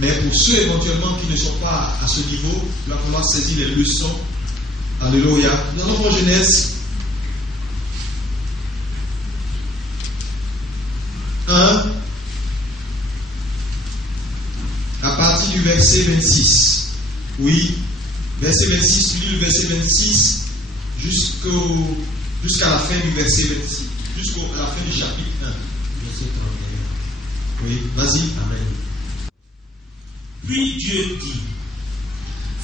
Mais pour ceux éventuellement qui ne sont pas à ce niveau, il va falloir saisir les leçons. Alléluia. Nous allons voir Genèse 1 à partir du verset 26. Oui, verset 26, tu lis le verset 26 jusqu'à la fin du verset 26, jusqu'à la fin du chapitre 1. Verset 31. Oui, vas-y. Amen. Puis Dieu dit,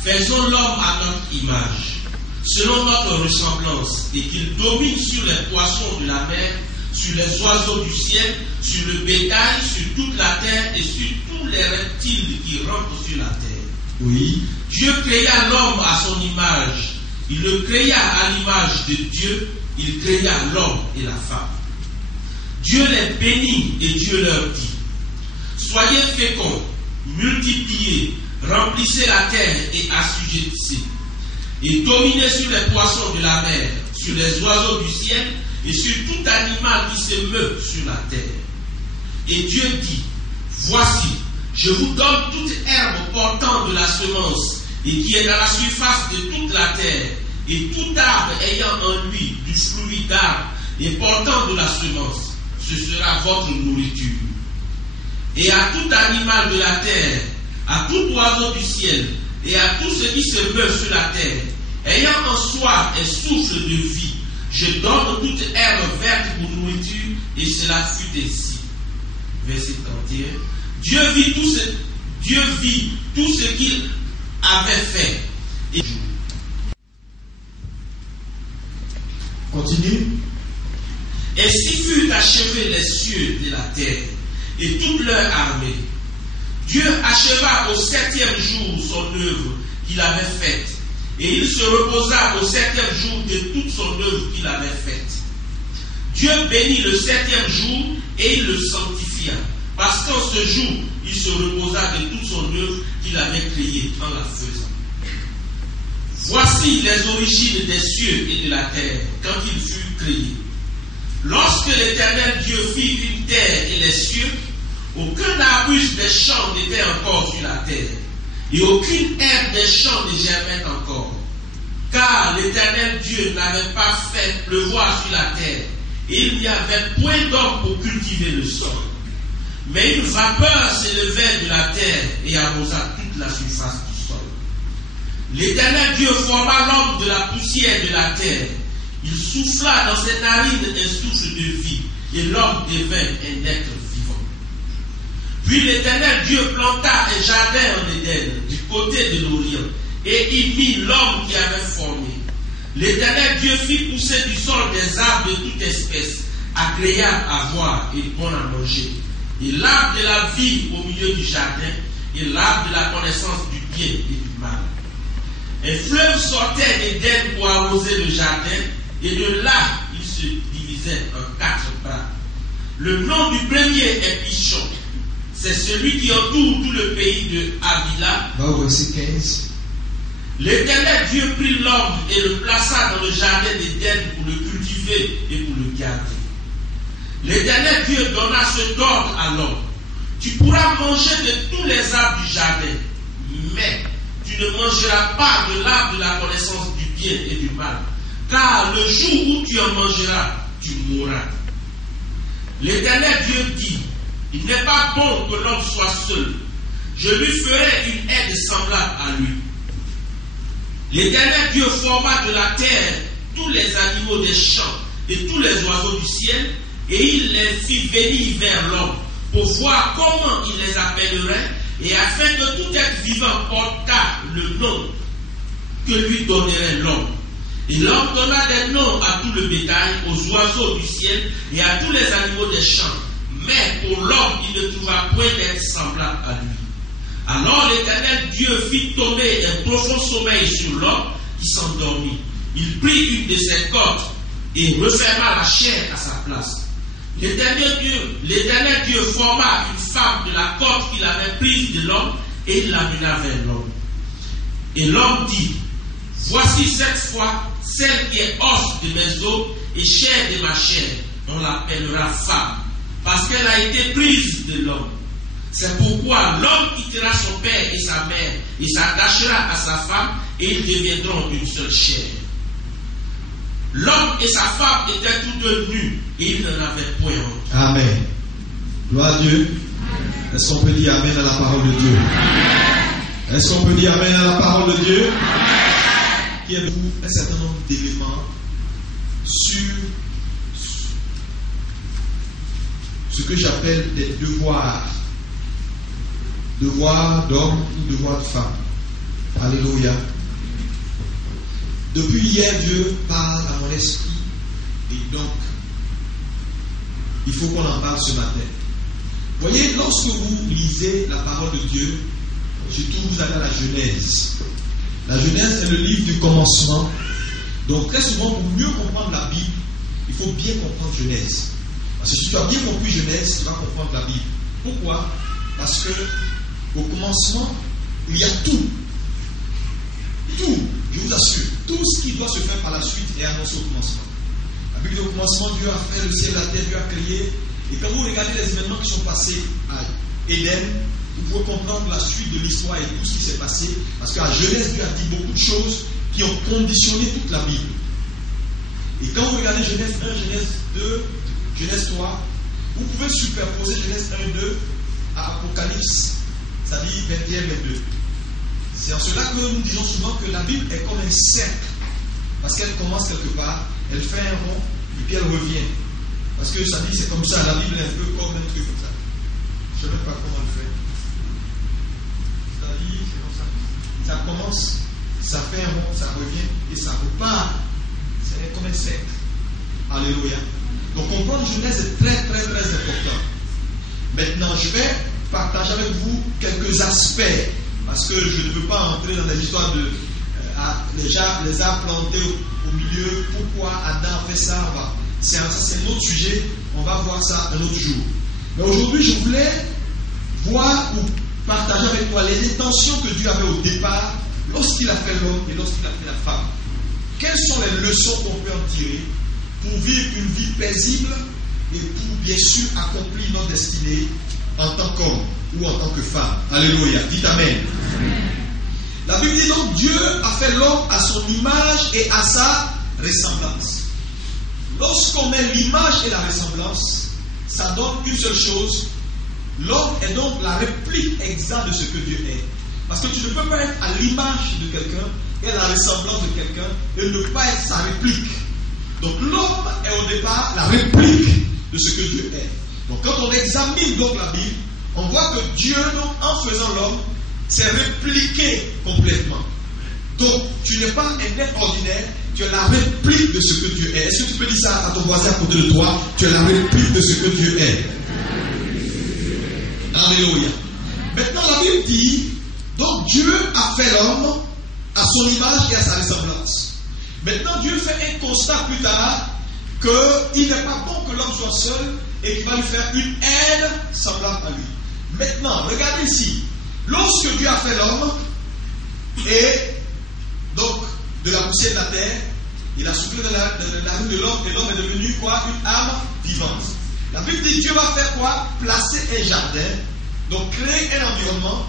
faisons l'homme à notre image, selon notre ressemblance, et qu'il domine sur les poissons de la mer, sur les oiseaux du ciel, sur le bétail, sur toute la terre et sur tous les reptiles qui rampent sur la terre. Oui. Dieu créa l'homme à son image. Il le créa à l'image de Dieu. Il créa l'homme et la femme. Dieu les bénit et Dieu leur dit, soyez féconds, multipliez, remplissez la terre et assujettissez, et dominez sur les poissons de la mer, sur les oiseaux du ciel, et sur tout animal qui se meut sur la terre. Et Dieu dit, voici, je vous donne toute herbe portant de la semence, et qui est dans la surface de toute la terre, et tout arbre ayant en lui du fruit d'arbre, et portant de la semence, ce sera votre nourriture. Et à tout animal de la terre, à tout oiseau du ciel, et à tout ce qui se meut sur la terre, ayant en soi un souffle de vie, je donne toute herbe verte pour nourriture, et cela fut ainsi. Verset 31. Dieu vit tout ce qu'il avait fait. Et continue. Et si furent achevés les cieux de la terre, et toute leur armée, Dieu acheva au 7e jour son œuvre qu'il avait faite, et il se reposa au 7e jour de toute son œuvre qu'il avait faite. Dieu bénit le 7e jour et il le sanctifia, parce qu'en ce jour, il se reposa de toute son œuvre qu'il avait créée en la faisant. Voici les origines des cieux et de la terre quand ils furent créés. Lorsque l'Éternel Dieu fit une terre et les cieux, aucun arbuste des champs n'était encore sur la terre, et aucune herbe des champs ne germait encore. Car l'Éternel Dieu n'avait pas fait pleuvoir sur la terre, et il n'y avait point d'homme pour cultiver le sol. Mais une vapeur s'élevait de la terre et arrosa toute la surface du sol. L'Éternel Dieu forma l'homme de la poussière de la terre. Il souffla dans ses narines un souffle de vie, et l'homme devint un être vivant. Puis l'Éternel Dieu planta un jardin en Éden, du côté de l'Orient, et y mit l'homme qui avait formé. L'Éternel Dieu fit pousser du sol des arbres de toute espèce, agréables à voir et bons à manger, et l'arbre de la vie au milieu du jardin, et l'arbre de la connaissance du bien et du mal. Un fleuve sortait d'Éden pour arroser le jardin, et de là, il se divisait en 4 bras. Le nom du premier est Pichon. C'est celui qui entoure tout le pays de Havila. Verset 15. L'Éternel Dieu prit l'homme et le plaça dans le jardin d'Éden pour le cultiver et pour le garder. L'Éternel Dieu donna cet ordre à l'homme. Tu pourras manger de tous les arbres du jardin, mais tu ne mangeras pas de l'arbre de la connaissance du bien et du mal, car le jour où tu en mangeras, tu mourras. L'Éternel Dieu dit, il n'est pas bon que l'homme soit seul. Je lui ferai une aide semblable à lui. L'Éternel Dieu forma de la terre tous les animaux des champs et tous les oiseaux du ciel, et il les fit venir vers l'homme pour voir comment il les appellerait, et afin que tout être vivant portât le nom que lui donnerait l'homme. Et l'homme donna des noms à tout le bétail, aux oiseaux du ciel et à tous les animaux des champs. Mais pour l'homme, il ne trouva point d'être semblable à lui. Alors l'Éternel Dieu fit tomber un profond sommeil sur l'homme qui s'endormit. Il prit une de ses côtes et referma la chair à sa place. L'Éternel Dieu forma une femme de la côte qu'il avait prise de l'homme et il l'amena vers l'homme. Et l'homme dit, voici cette fois celle qui est os de mes os et chair de ma chair. On l'appellera femme, parce qu'elle a été prise de l'homme. C'est pourquoi l'homme quittera son père et sa mère et s'attachera à sa femme et ils deviendront une seule chair. L'homme et sa femme étaient tous deux nus et ils n'en avaient point honte. Amen. Gloire à Dieu. Est-ce qu'on peut dire Amen à la parole de Dieu? Est-ce qu'on peut dire Amen à la parole de Dieu? Qui avez-vous un certain nombre d'éléments sur ce que j'appelle des devoirs. Devoir d'homme ou devoir de femme. Alléluia. Depuis hier, Dieu parle à mon esprit. Et donc, il faut qu'on en parle ce matin. Voyez, lorsque vous lisez la parole de Dieu, surtout vous allez à la Genèse. La Genèse est le livre du commencement. Donc très souvent, pour mieux comprendre la Bible, il faut bien comprendre Genèse. Parce que si tu as bien compris Genèse, tu vas comprendre la Bible. Pourquoi? Parce que au commencement, il y a tout. Tout, je vous assure. Tout ce qui doit se faire par la suite est annoncé au commencement. La Bible dit au commencement, Dieu a fait le ciel et la terre, Dieu a créé. Et quand vous regardez les événements qui sont passés à Éden, vous pouvez comprendre la suite de l'histoire et tout ce qui s'est passé. Parce qu'à Genèse, Dieu a dit beaucoup de choses qui ont conditionné toute la Bible. Et quand vous regardez Genèse 1, Genèse 2, Genèse 3, vous pouvez superposer Genèse 1 et 2 à Apocalypse, c'est-à-dire 21 et 22. C'est en cela que nous disons souvent que la Bible est comme un cercle. Parce qu'elle commence quelque part, elle fait un rond, et puis elle revient. Parce que ça dit, c'est comme ça, la Bible est un peu comme un truc comme ça. Je ne sais même pas comment elle fait. C'est-à-dire, c'est comme ça. Ça commence, ça fait un rond, ça revient, et ça repart. C'est comme un cercle. Alléluia. Donc comprendre Genèse est très très très important. Maintenant, je vais partager avec vous quelques aspects. Parce que je ne veux pas entrer dans les histoires de les arbres plantés au milieu, pourquoi Adam fait ça, c'est un autre sujet, on va voir ça un autre jour. Mais aujourd'hui, je voulais voir ou partager avec toi les intentions que Dieu avait au départ, lorsqu'il a fait l'homme et lorsqu'il a fait la femme. Quelles sont les leçons qu'on peut en tirer pour vivre une vie paisible et pour bien sûr accomplir notre destinée en tant qu'homme ou en tant que femme. Alléluia. Dites Amen. La Bible dit donc Dieu a fait l'homme à son image et à sa ressemblance. Lorsqu'on met l'image et la ressemblance, ça donne une seule chose. L'homme est donc la réplique exacte de ce que Dieu est. Parce que tu ne peux pas être à l'image de quelqu'un et à la ressemblance de quelqu'un et ne pas être sa réplique. Donc l'homme est au départ la réplique de ce que Dieu est. Donc quand on examine donc la Bible, on voit que Dieu, donc, en faisant l'homme, s'est répliqué complètement. Donc tu n'es pas un être ordinaire, tu es la réplique de ce que Dieu est. Est-ce que tu peux dire ça à ton voisin à côté de toi? Tu es la réplique de ce que Dieu est. Alléluia. Maintenant la Bible dit, donc Dieu a fait l'homme à son image et à sa ressemblance. Maintenant Dieu fait un constat plus tard qu'il n'est pas bon que l'homme soit seul et qu'il va lui faire une aide semblable à lui. Maintenant, regardez ici. Lorsque Dieu a fait l'homme, et donc de la poussière de la terre, il a soufflé dans la rue de l'homme, et l'homme est devenu quoi? Une âme vivante. La Bible dit Dieu va faire quoi? Placer un jardin, donc créer un environnement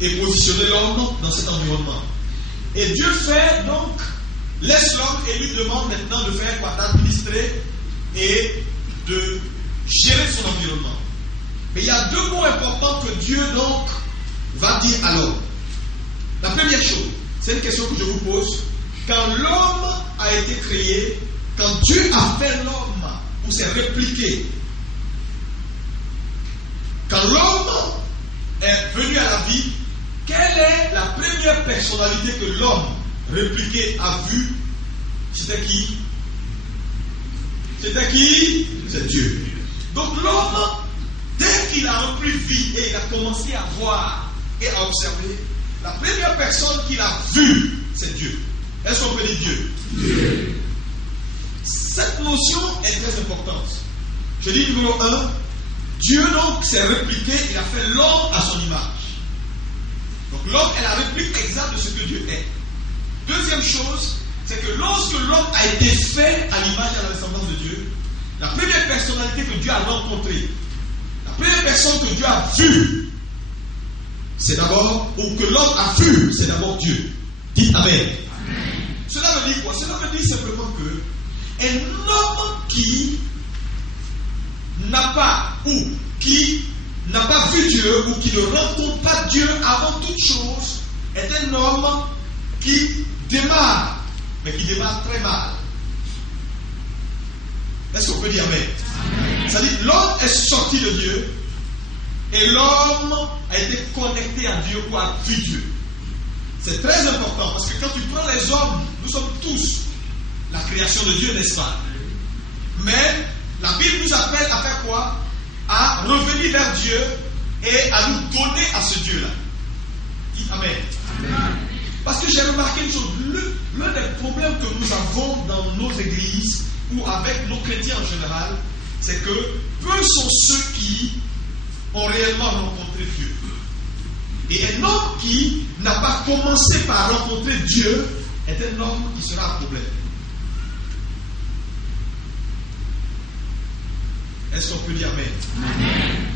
et positionner l'homme dans cet environnement. Et Dieu fait donc, laisse l'homme et lui demande maintenant de faire quoi? D'administrer et de gérer son environnement. Mais il y a deux mots importants que Dieu donc va dire à l'homme. La première chose, c'est une question que je vous pose. Quand l'homme a été créé, quand Dieu a fait l'homme pour se répliquer, quand l'homme est venu à la vie, quelle est la première personnalité que l'homme répliqué a vue? C'était qui? C'était qui? C'est Dieu. Donc l'homme, dès qu'il a repris vie et il a commencé à voir et à observer, la première personne qu'il a vue, c'est Dieu. Est-ce qu'on peut dire Dieu? Dieu. Cette notion est très importante. Je dis numéro 1, Dieu donc s'est répliqué, il a fait l'homme à son image. Donc l'homme est la réplique exacte de ce que Dieu est. Deuxième chose, c'est que lorsque l'homme a été fait à l'image et à la ressemblance de Dieu, la première personnalité que Dieu a rencontrée, la première personne que Dieu a vue, c'est d'abord, ou que l'homme a vu, c'est d'abord Dieu. Dites Amen. Amen. Cela veut dire quoi? Cela veut dire simplement que un homme qui n'a pas, ou qui n'a pas vu Dieu, ou qui ne rencontre pas Dieu avant toute chose, est un homme qui démarre, mais qui démarre très mal. Est-ce qu'on peut dire Amen? C'est-à-dire, l'homme est sorti de Dieu, et l'homme a été connecté à Dieu ou a vu Dieu. C'est très important parce que quand tu prends les hommes, nous sommes tous la création de Dieu, n'est-ce pas? Mais la Bible nous appelle à faire quoi? À revenir vers Dieu et à nous donner à ce Dieu-là. Dites Amen. Amen. Parce que j'ai remarqué une chose, l'un des problèmes que nous avons dans nos églises ou avec nos chrétiens en général, c'est que peu sont ceux qui ont réellement rencontré Dieu. Et un homme qui n'a pas commencé par rencontrer Dieu est un homme qui sera un problème. Est-ce qu'on peut dire Amen? Amen.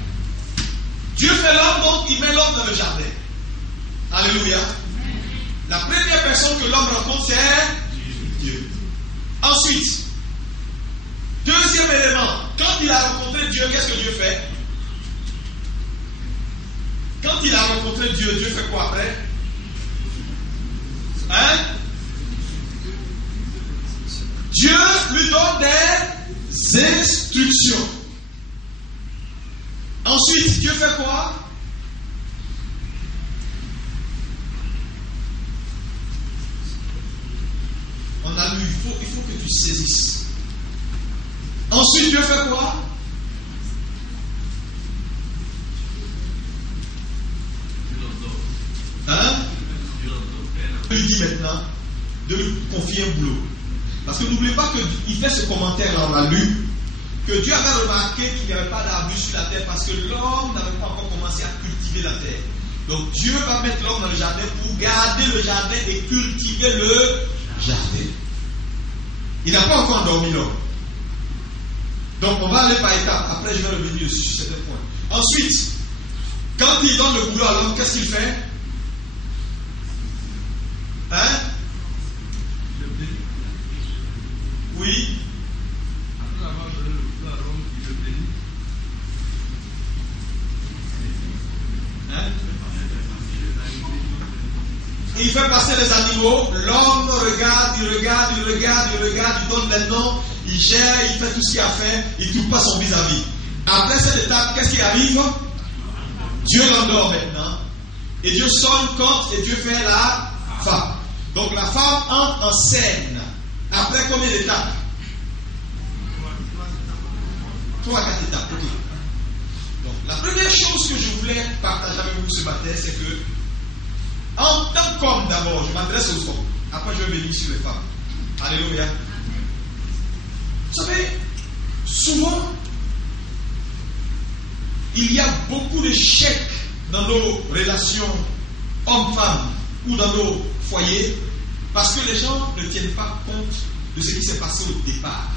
Dieu fait l'homme, donc il met l'homme dans le jardin. Alléluia. Amen. La première personne que l'homme rencontre, c'est Dieu. Ensuite, deuxième élément, quand il a rencontré Dieu, qu'est-ce que Dieu fait? Quand il a rencontré Dieu, Dieu fait quoi après? Hein? Dieu lui donne des instructions. Ensuite, Dieu fait quoi? On a lu, il faut que tu saisisses. Ensuite, Dieu fait quoi? Hein? Je lui dis maintenant de lui confier un boulot. Parce que n'oubliez pas qu'il fait ce commentaire-là, on l'a lu, que Dieu avait remarqué qu'il n'y avait pas d'arbre sur la terre parce que l'homme n'avait pas encore commencé à cultiver la terre. Donc Dieu va mettre l'homme dans le jardin pour garder le jardin et cultiver le jardin. Il n'a pas encore dormi l'homme. Donc on va aller par étapes. Après je vais revenir sur certains points. Ensuite, quand il donne le boulot à l'homme, qu'est-ce qu'il fait? Hein? Oui. Après avoir donné le boulot à l'homme, il le bénit. Hein? Il fait passer les animaux. L'homme regarde, il donne les noms, il gère, il fait tout ce qu'il a fait, il ne trouve pas son vis-à-vis. Après cette étape, qu'est-ce qui arrive? Dieu l'endort maintenant. Et Dieu sonne compte et Dieu fait la femme. Donc la femme entre en scène. Après combien d'étapes? 3 à 4 étapes. Okay. Donc la première chose que je voulais partager avec vous ce matin, c'est que en tant qu'homme d'abord, je m'adresse aux hommes. Après je vais venir sur les femmes. Alléluia. Vous savez, souvent, il y a beaucoup d'échecs dans nos relations hommes-femmes ou dans nos foyers parce que les gens ne tiennent pas compte de ce qui s'est passé au départ.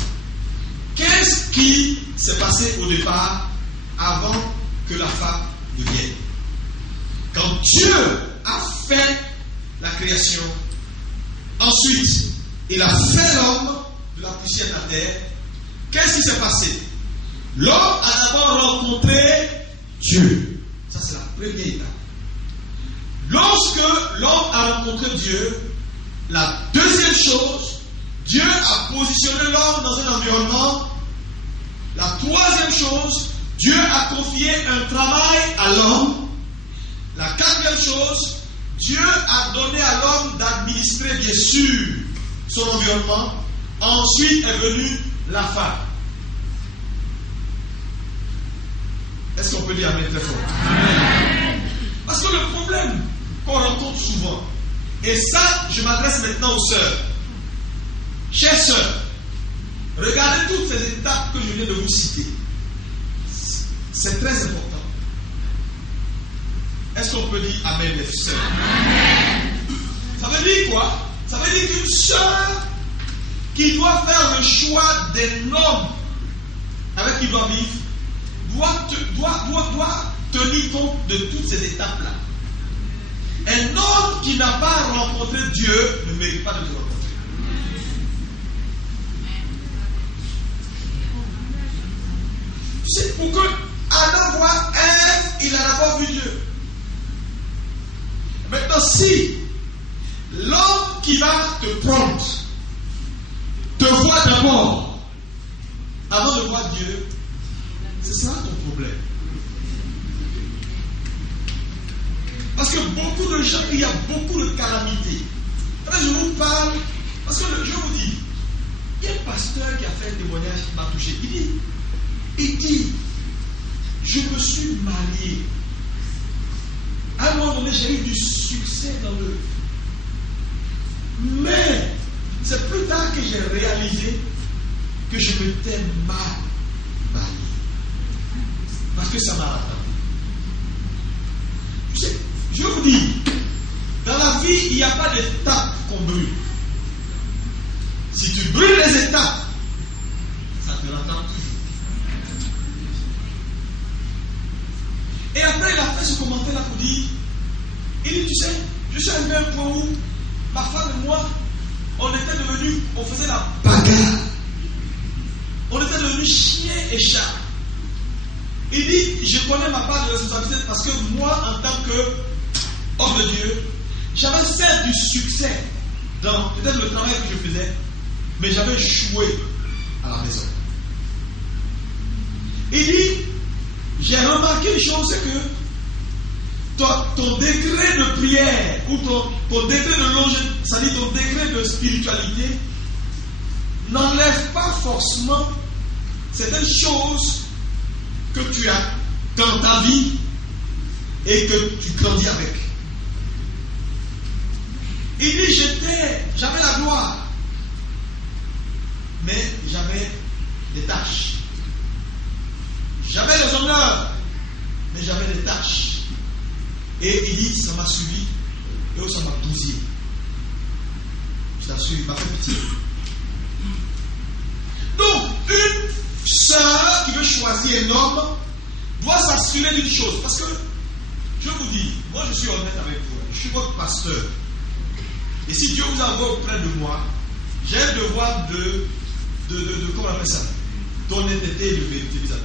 Qu'est-ce qui s'est passé au départ avant que la femme ne vienne? Quand Dieu a fait la création, ensuite, il a fait l'homme de la poussière de la terre, qu'est-ce qui s'est passé? L'homme a d'abord rencontré Dieu. Ça, c'est la première étape. Lorsque l'homme a rencontré Dieu, la deuxième chose, Dieu a positionné l'homme dans un environnement. La troisième chose, Dieu a confié un travail à l'homme. La quatrième chose, Dieu a donné à l'homme d'administrer bien sûr son environnement. Ensuite est venue la femme. Est-ce qu'on peut dire amen très fort? Amen. Parce que le problème qu'on rencontre souvent, et ça, je m'adresse maintenant aux sœurs. Chères sœurs, regardez toutes ces étapes que je viens de vous citer. C'est très important. Est-ce qu'on peut dire amen, les sœurs? Amen. Ça veut dire quoi? Ça veut dire qu'une sœur qui doit faire le choix d'un homme avec qui il doit vivre doit tenir compte de toutes ces étapes-là. Un homme qui n'a pas rencontré Dieu ne mérite pas de le rencontrer. Tu sais, pour que Adam voit Ève, il a d'abord vu Dieu. Maintenant, si l'homme qui va te prendre te voit d'abord avant de voir Dieu, c'est ça ton problème. Parce que beaucoup de gens, il y a beaucoup de calamités. Après, je vous parle, parce que je vous dis, il y a un pasteur qui a fait un témoignage qui m'a touché. Il dit, je me suis marié. À un moment donné, j'ai eu du succès dans le. Mais c'est plus tard que j'ai réalisé que je m'étais mal marié. Parce que ça m'a rattrapé. Tu sais, je vous dis, dans la vie, il n'y a pas d'étapes qu'on brûle. Si tu brûles les étapes, ça te rattrape toujours. Et après, il a fait ce commentaire-là pour dire, il dit, tu sais, je suis arrivé à un point où ma femme et moi, on faisait la bagarre. On était devenus chien et chat. Il dit, je connais ma part de responsabilité parce que moi, en tant qu'homme de Dieu, j'avais certes du succès dans peut-être le travail que je faisais, mais j'avais échoué à la maison. Il dit, j'ai remarqué une chose, c'est que ton degré de prière ou ton degré de longévité, c'est-à-dire ton degré de spiritualité, n'enlève pas forcément certaines choses que tu as dans ta vie et que tu grandis avec. Il dit, j'avais la gloire, mais j'avais des tâches. J'avais les honneurs, mais j'avais des tâches. Et il dit, ça m'a suivi, et ça m'a bousillé. Je t'assure, il m'a fait pitié. Donc, une sœur qui veut choisir un homme doit s'assurer d'une chose. Parce que, je vous dis, moi je suis honnête avec vous, je suis votre pasteur. Et si Dieu vous envoie auprès de moi, j'ai le devoir de comment on appelle ça, d'honnêteté et de vérité vis-à-vis.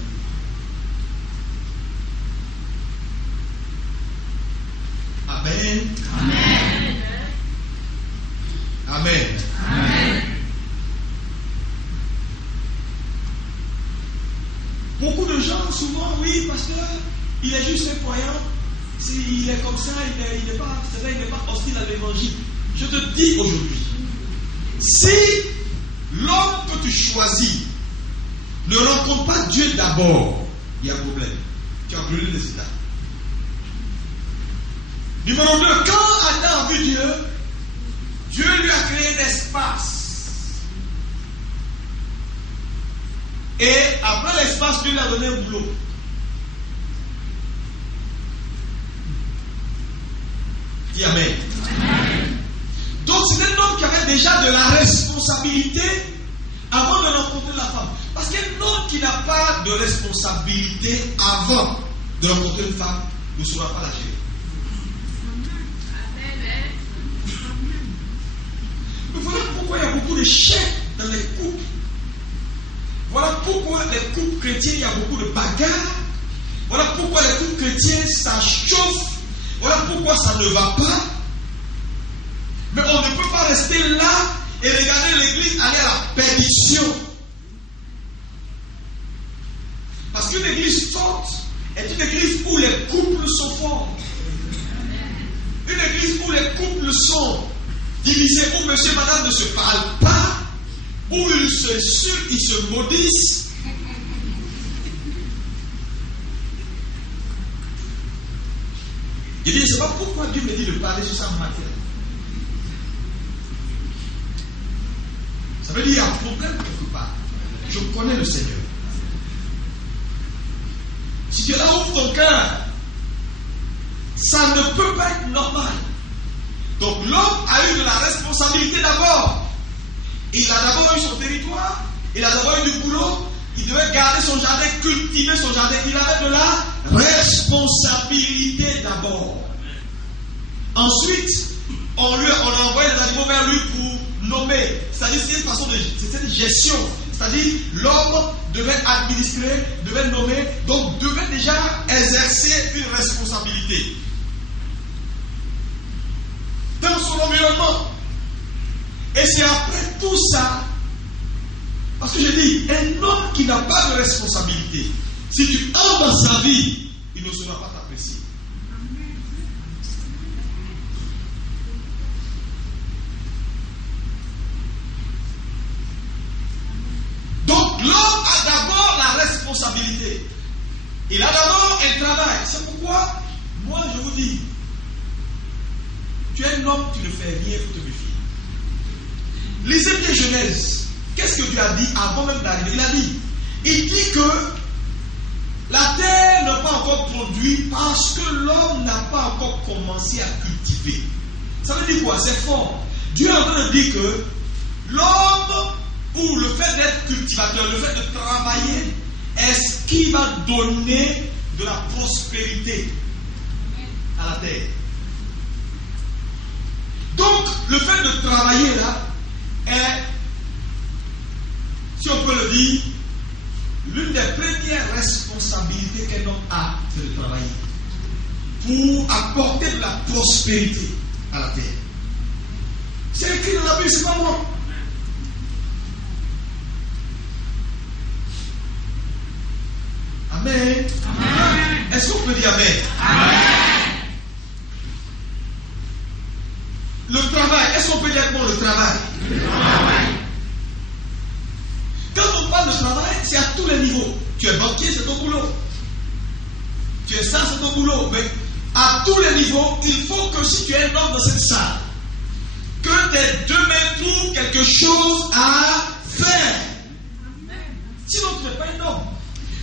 Amen. Amen. Amen. Amen. Beaucoup de gens, souvent, oui, pasteur, il est juste un croyant. S'il est comme ça, il n'est pas hostile à l'évangile. Je te dis aujourd'hui, si l'homme que tu choisis ne rencontre pas Dieu d'abord, il y a un problème. Tu as brûlé les étapes. Numéro 2, quand Adam a vu Dieu, Dieu lui a créé un espace. Et après l'espace, Dieu lui a donné un boulot. Dis Amen. Amen. Donc c'est un homme qui avait déjà de la responsabilité avant de rencontrer la femme. Parce qu'un homme qui n'a pas de responsabilité avant de rencontrer une femme ne saura pas la gérer. d'échecs dans les couples. Voilà pourquoi les couples chrétiens, il y a beaucoup de bagarres. Voilà pourquoi les couples chrétiens, ça chauffe. Voilà pourquoi ça ne va pas. Mais on ne peut pas rester là et regarder l'église aller à la perdition. Parce qu'une église forte est une église où les couples sont forts. Une église où les couples sont divisés, où monsieur et madame ne se parlent pas, où ils se maudissent. Il dit, je ne sais pas pourquoi Dieu me dit de parler sur ça matin. Ça veut dire qu'il y a un problème quelque part. Je connais le Seigneur. Si tu là ouvres ton cœur, ça ne peut pas être normal. Donc l'homme a eu de la responsabilité d'abord. Il a d'abord eu son territoire, il a d'abord eu du boulot, il devait garder son jardin, cultiver son jardin. Il avait de la responsabilité d'abord. Ensuite, on a envoyé des animaux vers lui pour nommer. C'est-à-dire c'est une façon de gestion. C'est-à-dire l'homme devait administrer, devait nommer, donc devait déjà exercer une responsabilité dans son environnement. Et c'est après tout ça, parce que je dis, un homme qui n'a pas de responsabilité, si tu entres dans sa vie, il ne saura pas t'apprécier. Donc l'homme a d'abord la responsabilité. Il a d'abord un travail. C'est pourquoi, moi je vous dis, tu es un homme, tu ne fais rien, il faut te méfier. Lisez bien Genèse. Qu'est-ce que Dieu a dit avant même d'arriver? Il dit que la terre n'a pas encore produit parce que l'homme n'a pas encore commencé à cultiver. Ça veut dire quoi? C'est fort. Dieu est en train de dire que l'homme, ou le fait d'être cultivateur, le fait de travailler, est ce qui va donner de la prospérité à la terre. Donc, le fait de travailler là est, si on peut le dire, l'une des premières responsabilités qu'un homme a, c'est de travailler pour apporter de la prospérité à la terre. C'est écrit dans la Bible, c'est pas moi. Amen. Amen. Est-ce qu'on peut dire Amen? Amen. Le travail, est-ce qu'on peut dire bon le travail? Le travail. Quand on parle de travail, c'est à tous les niveaux. Tu es banquier, c'est ton boulot. Tu es ça, c'est ton boulot. Mais à tous les niveaux, il faut que si tu es un homme dans cette salle, que tes deux mains trouvent quelque chose à faire. Sinon, tu n'es pas un homme.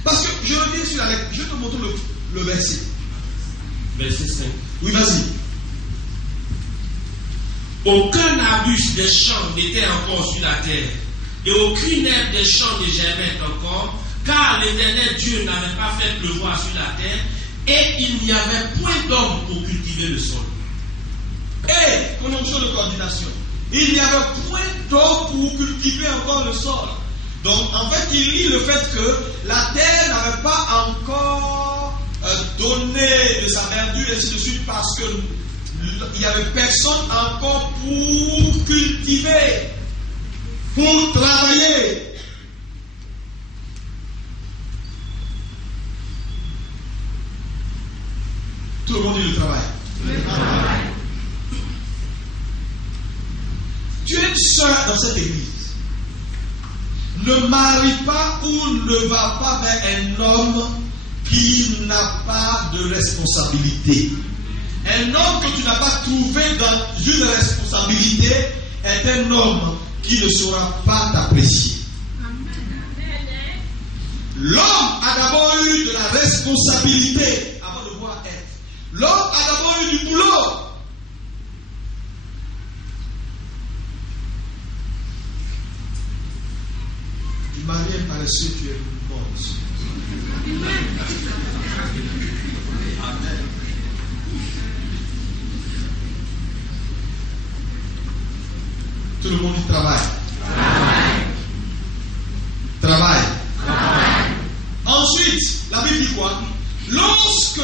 Parce que je reviens sur la lecture, je te montre le verset. Verset 5. Oui, vas-y. Aucun arbuste des champs n'était encore sur la terre, et aucune herbe des champs ne germait encore, car l'Éternel Dieu n'avait pas fait pleuvoir sur la terre, et il n'y avait point d'homme pour cultiver le sol. Et, conjonction de coordination, il n'y avait point d'homme pour cultiver encore le sol. Donc, en fait, il lit le fait que la terre n'avait pas encore donné de sa verdure, et ainsi de suite, parce que il n'y avait personne encore pour cultiver, pour travailler. Tout le monde dit le travail. Le travail. Tu es une soeur dans cette église. Ne marie pas ou ne va pas vers un homme qui n'a pas de responsabilité. Un homme que tu n'as pas trouvé dans une responsabilité est un homme qui ne saura pas t'apprécier. L'homme a d'abord eu de la responsabilité avant de voir être. L'homme a d'abord eu du boulot. Tu maries un paresseux, tu es mort. Tout le monde y travaille. Ensuite, la Bible dit quoi? Lorsque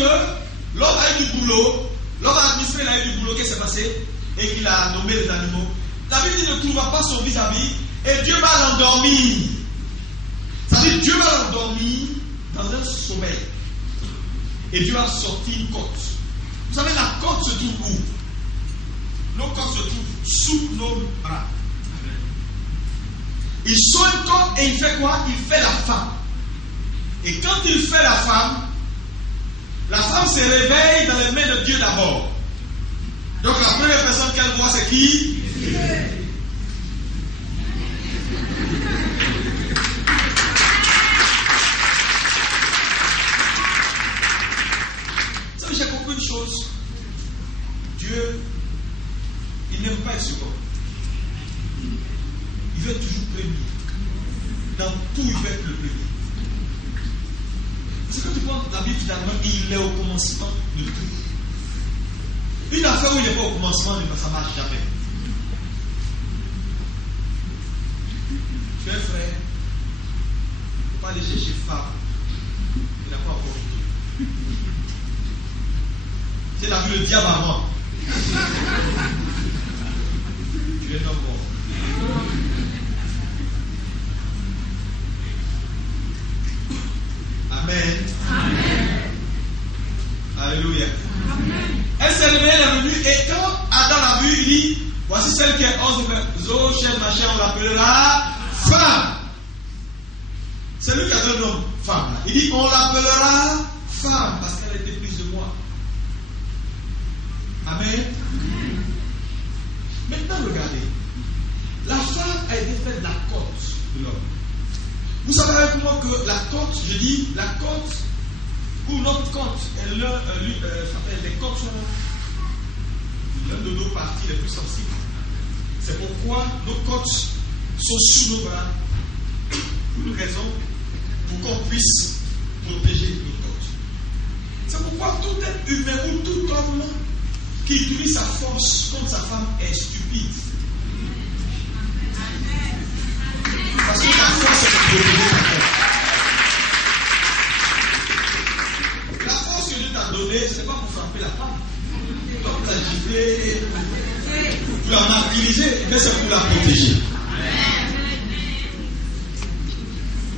l'homme a eu du boulot, l'homme a administré, il a eu du boulot, qu'est-ce qui s'est passé? Et qu'il a nommé les animaux. La Bible dit qu'il ne trouva pas son vis-à-vis et Dieu va l'endormir. Ça veut dire Dieu va l'endormir dans un sommeil. Et Dieu a sorti une côte. Vous savez, la côte se trouve où? Nos côtes se trouvent sous nos bras. Il sort une côte et il fait quoi? Il fait la femme. Et quand il fait la femme se réveille dans les mains de Dieu d'abord. Donc la première personne qu'elle voit, c'est qui? Vous savez, j'ai compris une chose. Dieu, il n'aime pas être second. Il veut être toujours premier. Dans tout, il veut être le premier. C'est que tu vois, la Bible finalement, il est au commencement de tout. Une affaire où il n'est pas au commencement, ça ne marche jamais. Tu es frère, il ne faut pas aller chercher femme. Il n'a pas encore vu. Tu as vu le diable avant. Tu es non mort. Amen. Amen. Alléluia. Elle s'est réveillée, elle est venue, et quand Adam l'a vue, il dit, voici celle qui est hors de Zochel, machin, on l'appellera femme. C'est lui qui a donné le nom femme. Il dit, on l'appellera femme, parce qu'elle était plus de moi. Amen. Maintenant, regardez. La femme a été faite de la côte de l'homme. Vous savez avec moi que la côte, je dis, la côte, ou notre côte, les côtes sont l'un de nos parties les plus sensibles. C'est pourquoi nos côtes sont sous nos bras. Pour une raison, pour qu'on puisse protéger nos côtes. C'est pourquoi tout être humain ou tout homme qui utilise sa force contre sa femme est stupide. Parce que la force est de protéger sa femme. La force que Dieu t'a donnée, ce n'est pas pour frapper la femme. Donc la gifler, pour la martyriser, mais c'est pour la protéger.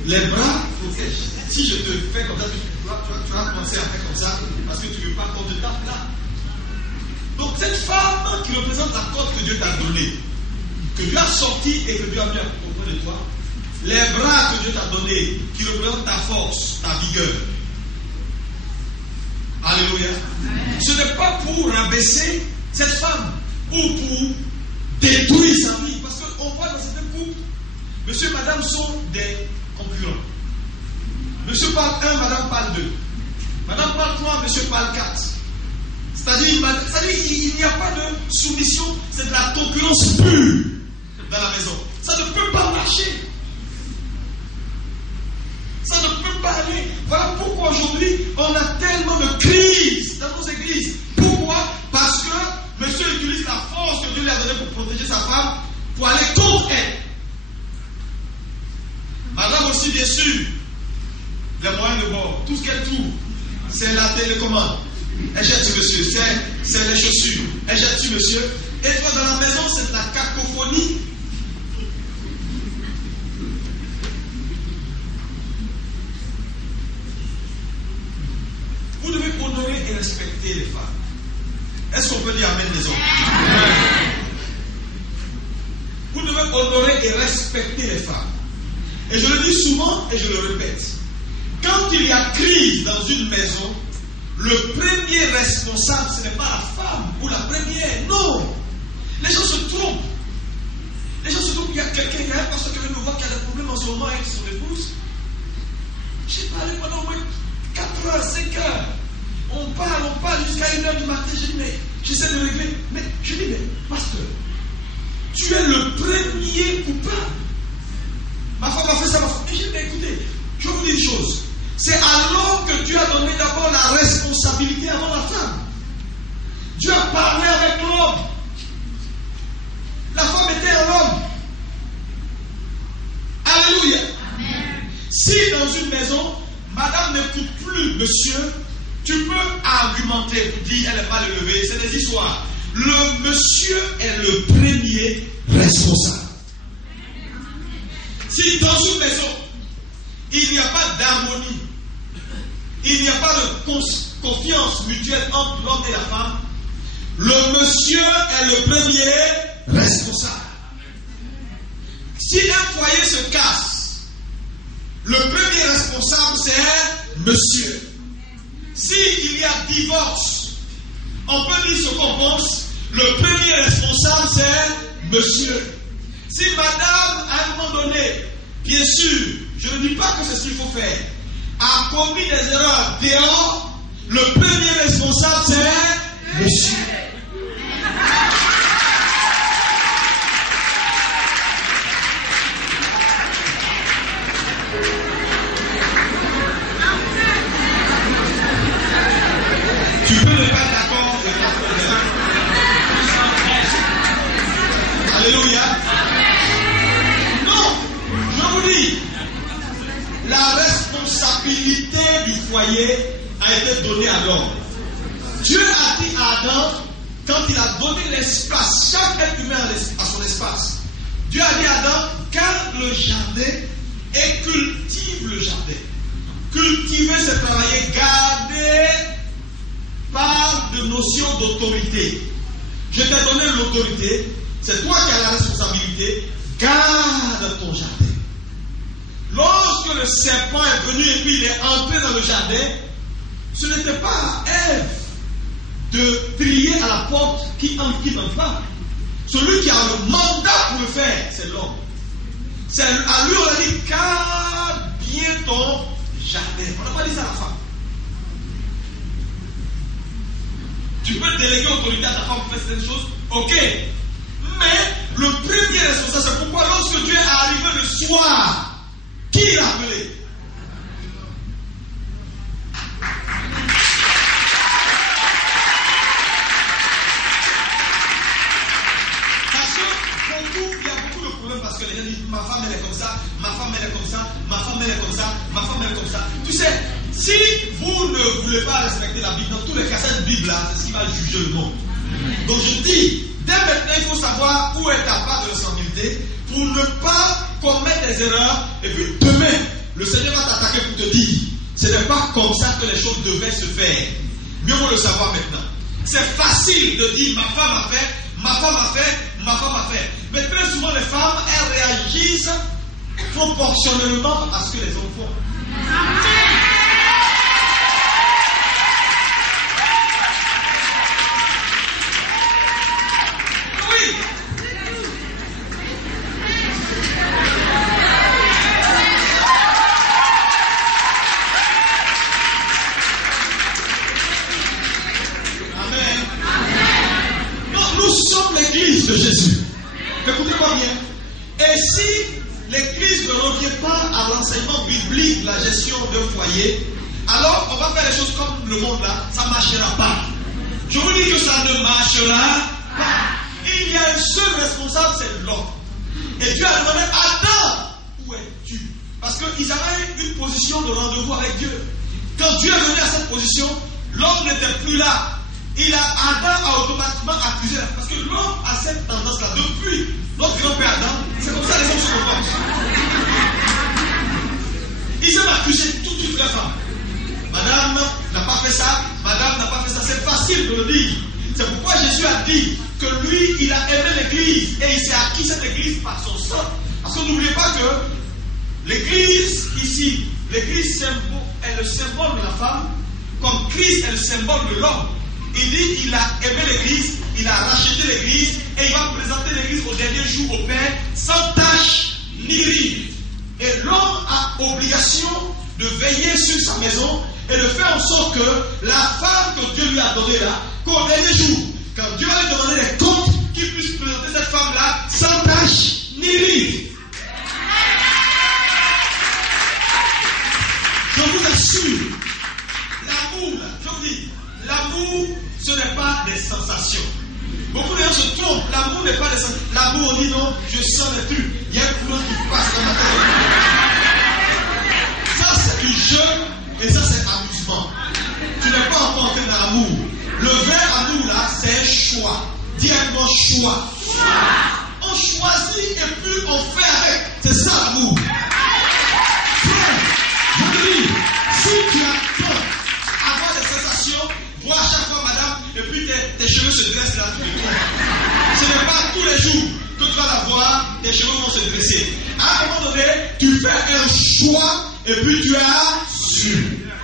Les bras protègent. Si je te fais comme ça, tu vas commencer à faire comme ça, parce que tu ne veux pas qu'on te tape là. Donc cette femme qui représente la côte que Dieu t'a donnée, que Dieu a sorti et que Dieu a mis auprès de toi, les bras que Dieu t'a donnés, qui représentent ta force, ta vigueur. Alléluia. Ce n'est pas pour rabaisser cette femme ou pour détruire sa vie. Parce qu'on voit dans certains couples, monsieur et madame sont des concurrents. Monsieur parle 1, madame parle 2. Madame parle 3, monsieur parle 4. C'est-à-dire, il n'y a pas de soumission, c'est de la concurrence pure dans la maison. Ça ne peut pas marcher. Ça ne peut pas aller. Voilà pourquoi aujourd'hui, on a tellement de crises dans nos églises. Pourquoi? Parce que monsieur utilise la force que Dieu lui a donnée pour protéger sa femme, pour aller contre elle. Madame aussi, bien sûr, les moyens de bord, tout ce qu'elle trouve, c'est la télécommande. Elle jette sur monsieur, c'est les chaussures. Elle jette sur monsieur. Et toi, dans la maison, c'est de la cacophonie. Vous devez honorer et respecter les femmes. Est-ce qu'on peut dire amen les hommes? Vous devez honorer et respecter les femmes. Et je le dis souvent et je le répète. Quand il y a crise dans une maison, le premier responsable, ce n'est pas la femme ou la première. Non. Les gens se trompent. Les gens se trompent. Il y a quelqu'un, il y a un pasteur qui vient me voir qui a des problèmes en ce moment avec son épouse. J'ai parlé pendant au moins 4 heures, 5 heures. On parle jusqu'à 1h du matin. Je dis, mais j'essaie de régler. Mais je dis, mais pasteur, tu es le premier coupable. Ma femme a fait ça, ma femme. Et je dis, mais écoutez, je vous dis une chose. C'est alors que Dieu a donné d'abord la responsabilité avant la femme. Dieu a parlé avec l'homme. La femme était un homme. Alléluia. Amen. Si dans une maison, madame ne monsieur, tu peux argumenter pour dire elle est mal élevée, c'est des histoires. Le monsieur est le premier responsable. Si dans une maison, il n'y a pas d'harmonie, il n'y a pas de confiance mutuelle entre l'homme et la femme, le monsieur est le premier responsable. Si un foyer se casse, le premier responsable c'est monsieur. S'il y a divorce, on peut dire ce qu'on pense, le premier responsable c'est monsieur. Si madame, à un moment donné, bien sûr, je ne dis pas que c'est ce qu'il faut faire, a commis des erreurs dehors, le premier responsable c'est monsieur. Tu peux ne pas être d'accord avec la première. Alléluia. Non, je vous dis, la responsabilité du foyer a été donnée à l'homme. Dieu a dit à Adam, quand il a donné l'espace, chaque être humain a son espace. Dieu a dit à Adam, garde le jardin et cultive le jardin. Cultiver, c'est travailler, garder par de notions d'autorité. Je t'ai donné l'autorité, c'est toi qui as la responsabilité, garde ton jardin. Lorsque le serpent est venu et puis il est entré dans le jardin, ce n'était pas à Ève de crier à la porte qui n'entre pas. Celui qui a le mandat pour le faire, c'est l'homme. C'est à lui on a dit, garde bien ton jardin. On n'a pas dit ça à la femme. Tu peux déléguer autorité à ta femme pour faire certaines choses, ok. Mais le premier responsable, c'est pourquoi lorsque Dieu est arrivé le soir, qui l'a appelé? Parce que il y a beaucoup de problèmes parce que les gens disent ma femme elle est comme ça, ma femme elle est comme ça, ma femme elle est comme ça, ma femme elle est comme ça. Tu sais, si vous ne voulez pas respecter la Bible, dans tous les cas, cette Bible-là, c'est ce qui va juger le monde. Donc je dis, dès maintenant, il faut savoir où est ta part de responsabilité pour ne pas commettre des erreurs. Et puis demain, le Seigneur va t'attaquer pour te dire, ce n'est pas comme ça que les choses devaient se faire. Mieux vaut le savoir maintenant. C'est facile de dire, ma femme a fait, ma femme a fait, ma femme a fait. Mais très souvent, les femmes, elles réagissent proportionnellement à ce que les hommes font. Oui. Amen. Non, nous sommes l'église de Jésus. Écoutez-moi bien. Et si l'église ne revient pas à l'enseignement biblique, la gestion d'un foyer, alors on va faire les choses comme le monde là, ça ne marchera pas. Je vous dis que ça ne marchera pas. Il y a un seul responsable, c'est l'homme. Et Dieu a demandé, Adam, où es-tu? Parce qu'ils avaient une position de rendez-vous avec Dieu. Quand Dieu est venu à cette position, l'homme n'était plus là. Adam a automatiquement accusé. Parce que l'homme a cette tendance-là. Depuis notre grand-père Adam, c'est comme ça les hommes se comportent. Ils aiment accuser toute la femme. Madame n'a pas fait ça, madame n'a pas fait ça. C'est facile de le dire. C'est pourquoi Jésus a dit que lui, il a aimé l'église et il s'est acquis cette église par son sang. Parce que n'oubliez pas que l'église ici, l'église est le symbole de la femme, comme Christ est le symbole de l'homme. Il dit il a aimé l'église, il a racheté l'église et il va présenter l'église au dernier jour au Père sans tache ni ride. Et l'homme a obligation de veiller sur sa maison et de faire en sorte que la femme que Dieu lui a donnée là, qu'au dernier jour, quand Dieu va lui demander des comptes, qu'il puisse présenter cette femme-là sans tache ni ride. Je vous assure, l'amour, je vous dis, l'amour, ce n'est pas des sensations. Beaucoup de gens se trompent. L'amour n'est pas des sensations. L'amour, on dit non, je sens les trucs. Il y a un courant qui passe dans ma tête. Ça, c'est du jeu et ça, c'est amusement. Le vrai amour là, c'est un choix. Dis un bon choix. On choisit et puis on fait avec. C'est ça l'amour. Frère, je te dis, si tu as peur avoir des sensations, voir chaque fois madame, et puis tes cheveux se dressent là tous les jours. Ce n'est pas tous les jours que tu vas la voir, tes cheveux vont se dresser. À un moment donné, tu fais un choix et puis tu as su.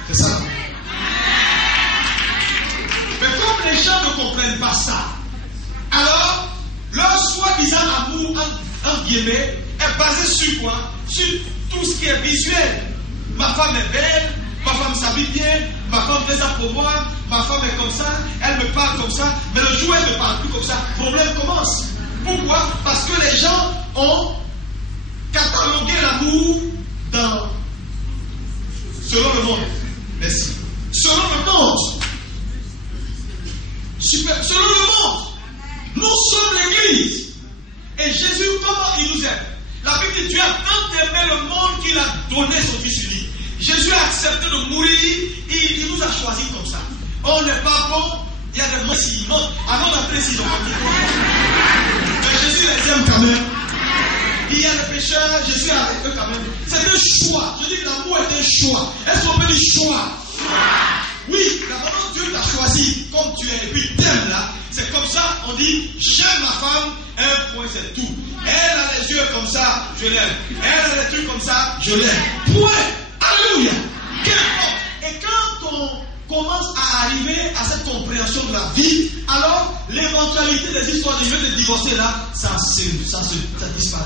C'est ça. Mais comme les gens ne comprennent pas ça, alors leur soi-disant amour, en guillemets, est basé sur quoi? Sur tout ce qui est visuel. Ma femme est belle, ma femme s'habille bien, ma femme fait ça pour moi, ma femme est comme ça, elle me parle comme ça, mais le jour où elle ne me parle plus comme ça, le problème commence. Pourquoi? Parce que les gens ont catalogué l'amour selon le monde. Merci. Selon le monde. Selon le monde. Nous sommes l'Église. Et Jésus, comment il nous aime? La Bible dit, Dieu a tant aimé le monde qu'il a donné son Fils unique. Jésus a accepté de mourir, il nous a choisis comme ça. On n'est pas bon, il y a des gens qui mentent. Avant d'entrer ici, ils ont menti. Mais Jésus les aime quand même. Il y a des pécheurs, Jésus est avec eux quand même. C'est un choix. Je dis que l'amour est un choix. Est-ce qu'on peut dire choix? Oui, d'abord Dieu t'a choisi comme tu es et puis t'aimes là. C'est comme ça, on dit, j'aime ma femme, un point c'est tout. Elle a les yeux comme ça, je l'aime. Elle a les trucs comme ça, je l'aime. Point. Alléluia. Qu'importe. Et quand on commence à arriver à cette compréhension de la vie, alors l'éventualité des histoires de te divorcer là, ça disparaît.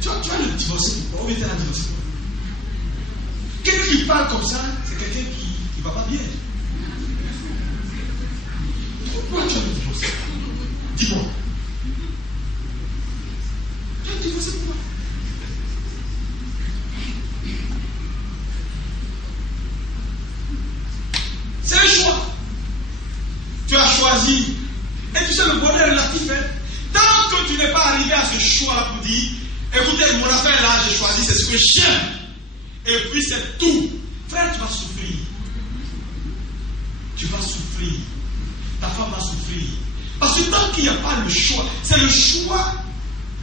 Tu vas le divorcer pourquoi? On va la divorcer. Quelqu'un qui parle comme ça, c'est quelqu'un qui ne va pas bien. Pourquoi tu as le divorcer? Dis-moi. Tu as le divorcer pourquoi? C'est un choix. Tu as choisi. Et tu sais, le bonheur est relatif. Tant que tu n'es pas arrivé à ce choix-là pour dire, écoutez, mon affaire là, j'ai choisi, c'est ce que j'aime. Et puis c'est tout. Frère, tu vas souffrir. Tu vas souffrir. Ta femme va souffrir. Parce que tant qu'il n'y a pas le choix, c'est le choix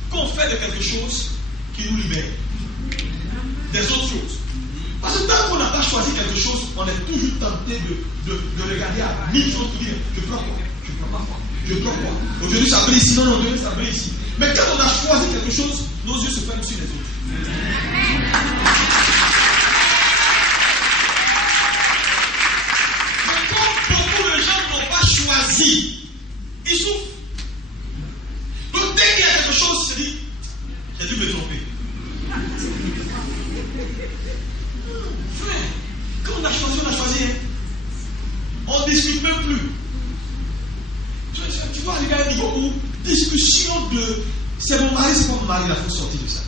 qu'on fait de quelque chose qui nous libère des autres choses. Parce que tant qu'on n'a pas choisi quelque chose, on est toujours tenté de regarder à 1000 choses pour dire, je prends quoi? Je prends pas quoi? Je prends quoi? Aujourd'hui ça brille ici, non, aujourd'hui ça brille ici. Mais quand on a choisi quelque chose, nos yeux se ferment sur les autres. Mais comme beaucoup de gens n'ont pas choisi, ils souffrent. Donc dès qu'il y a quelque chose, se dit, j'ai dû me tromper. Frère, quand on a choisi, on a choisi. On ne discute même plus. Tu vois, arriver à un niveau où discussion de c'est mon mari, c'est pas mon mari, il faut sortir de ça.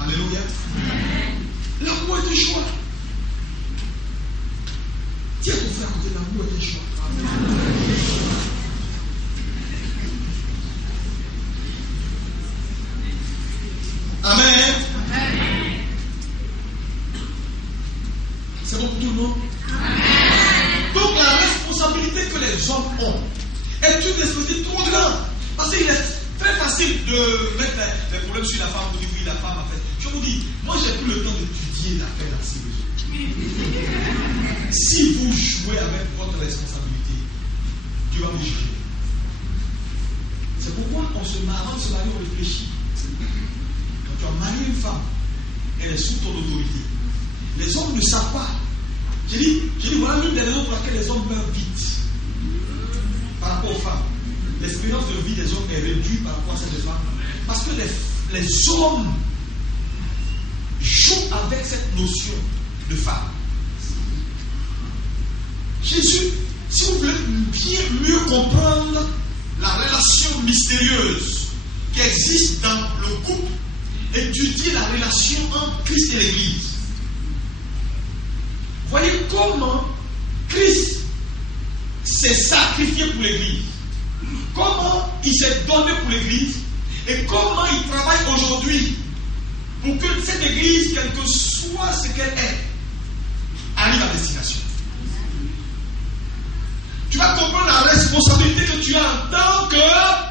Alléluia. L'amour est un choix. Dis à ton frère à côté, l'amour est un choix. Amen. C'est bon pour tout le monde? Donc la responsabilité que les hommes ont est une responsabilité trop grande. Parce qu'il est très facile de mettre les problèmes sur la femme. Vous dites oui, la femme a fait. Je vous dis, moi j'ai plus le temps d'étudier l'affaire là si besoin. Si vous jouez avec votre responsabilité, Dieu va vous juger. C'est pourquoi on se marie, on réfléchit. Quand tu as marié une femme, elle est sous ton autorité. Les hommes ne savent pas. J'ai dit, voilà l'une des raisons pour laquelle les hommes meurent vite par rapport aux femmes. L'expérience de vie des hommes est réduite par rapport à celle des femmes. Parce que les hommes jouent avec cette notion de femme. Jésus, si vous voulez bien mieux comprendre la relation mystérieuse qui existe dans le couple, étudiez la relation entre Christ et l'Église. Voyez comment Christ s'est sacrifié pour l'Église. Comment il s'est donné pour l'Église. Et comment il travaille aujourd'hui pour que cette Église, quel que soit ce qu'elle est, arrives à destination. Tu vas comprendre la responsabilité que tu as en tant qu'homme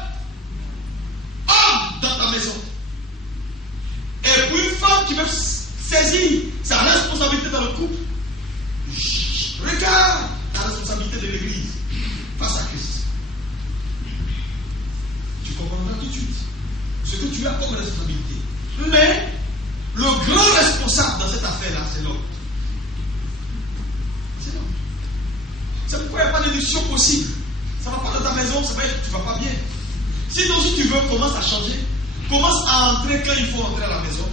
dans ta maison. Et pour une femme qui veut saisir sa responsabilité dans le couple, regarde la responsabilité de l'Église face à Christ. Tu comprendras tout de suite ce que tu as comme responsabilité. Mais le grand responsable dans cette affaire-là, c'est l'homme. C'est l'homme. C'est pourquoi il n'y a pas d'édition possible. Ça ne va pas dans ta maison, ça va être, tu ne vas pas bien. Sinon, si tu veux, commence à changer. Commence à entrer quand il faut entrer à la maison.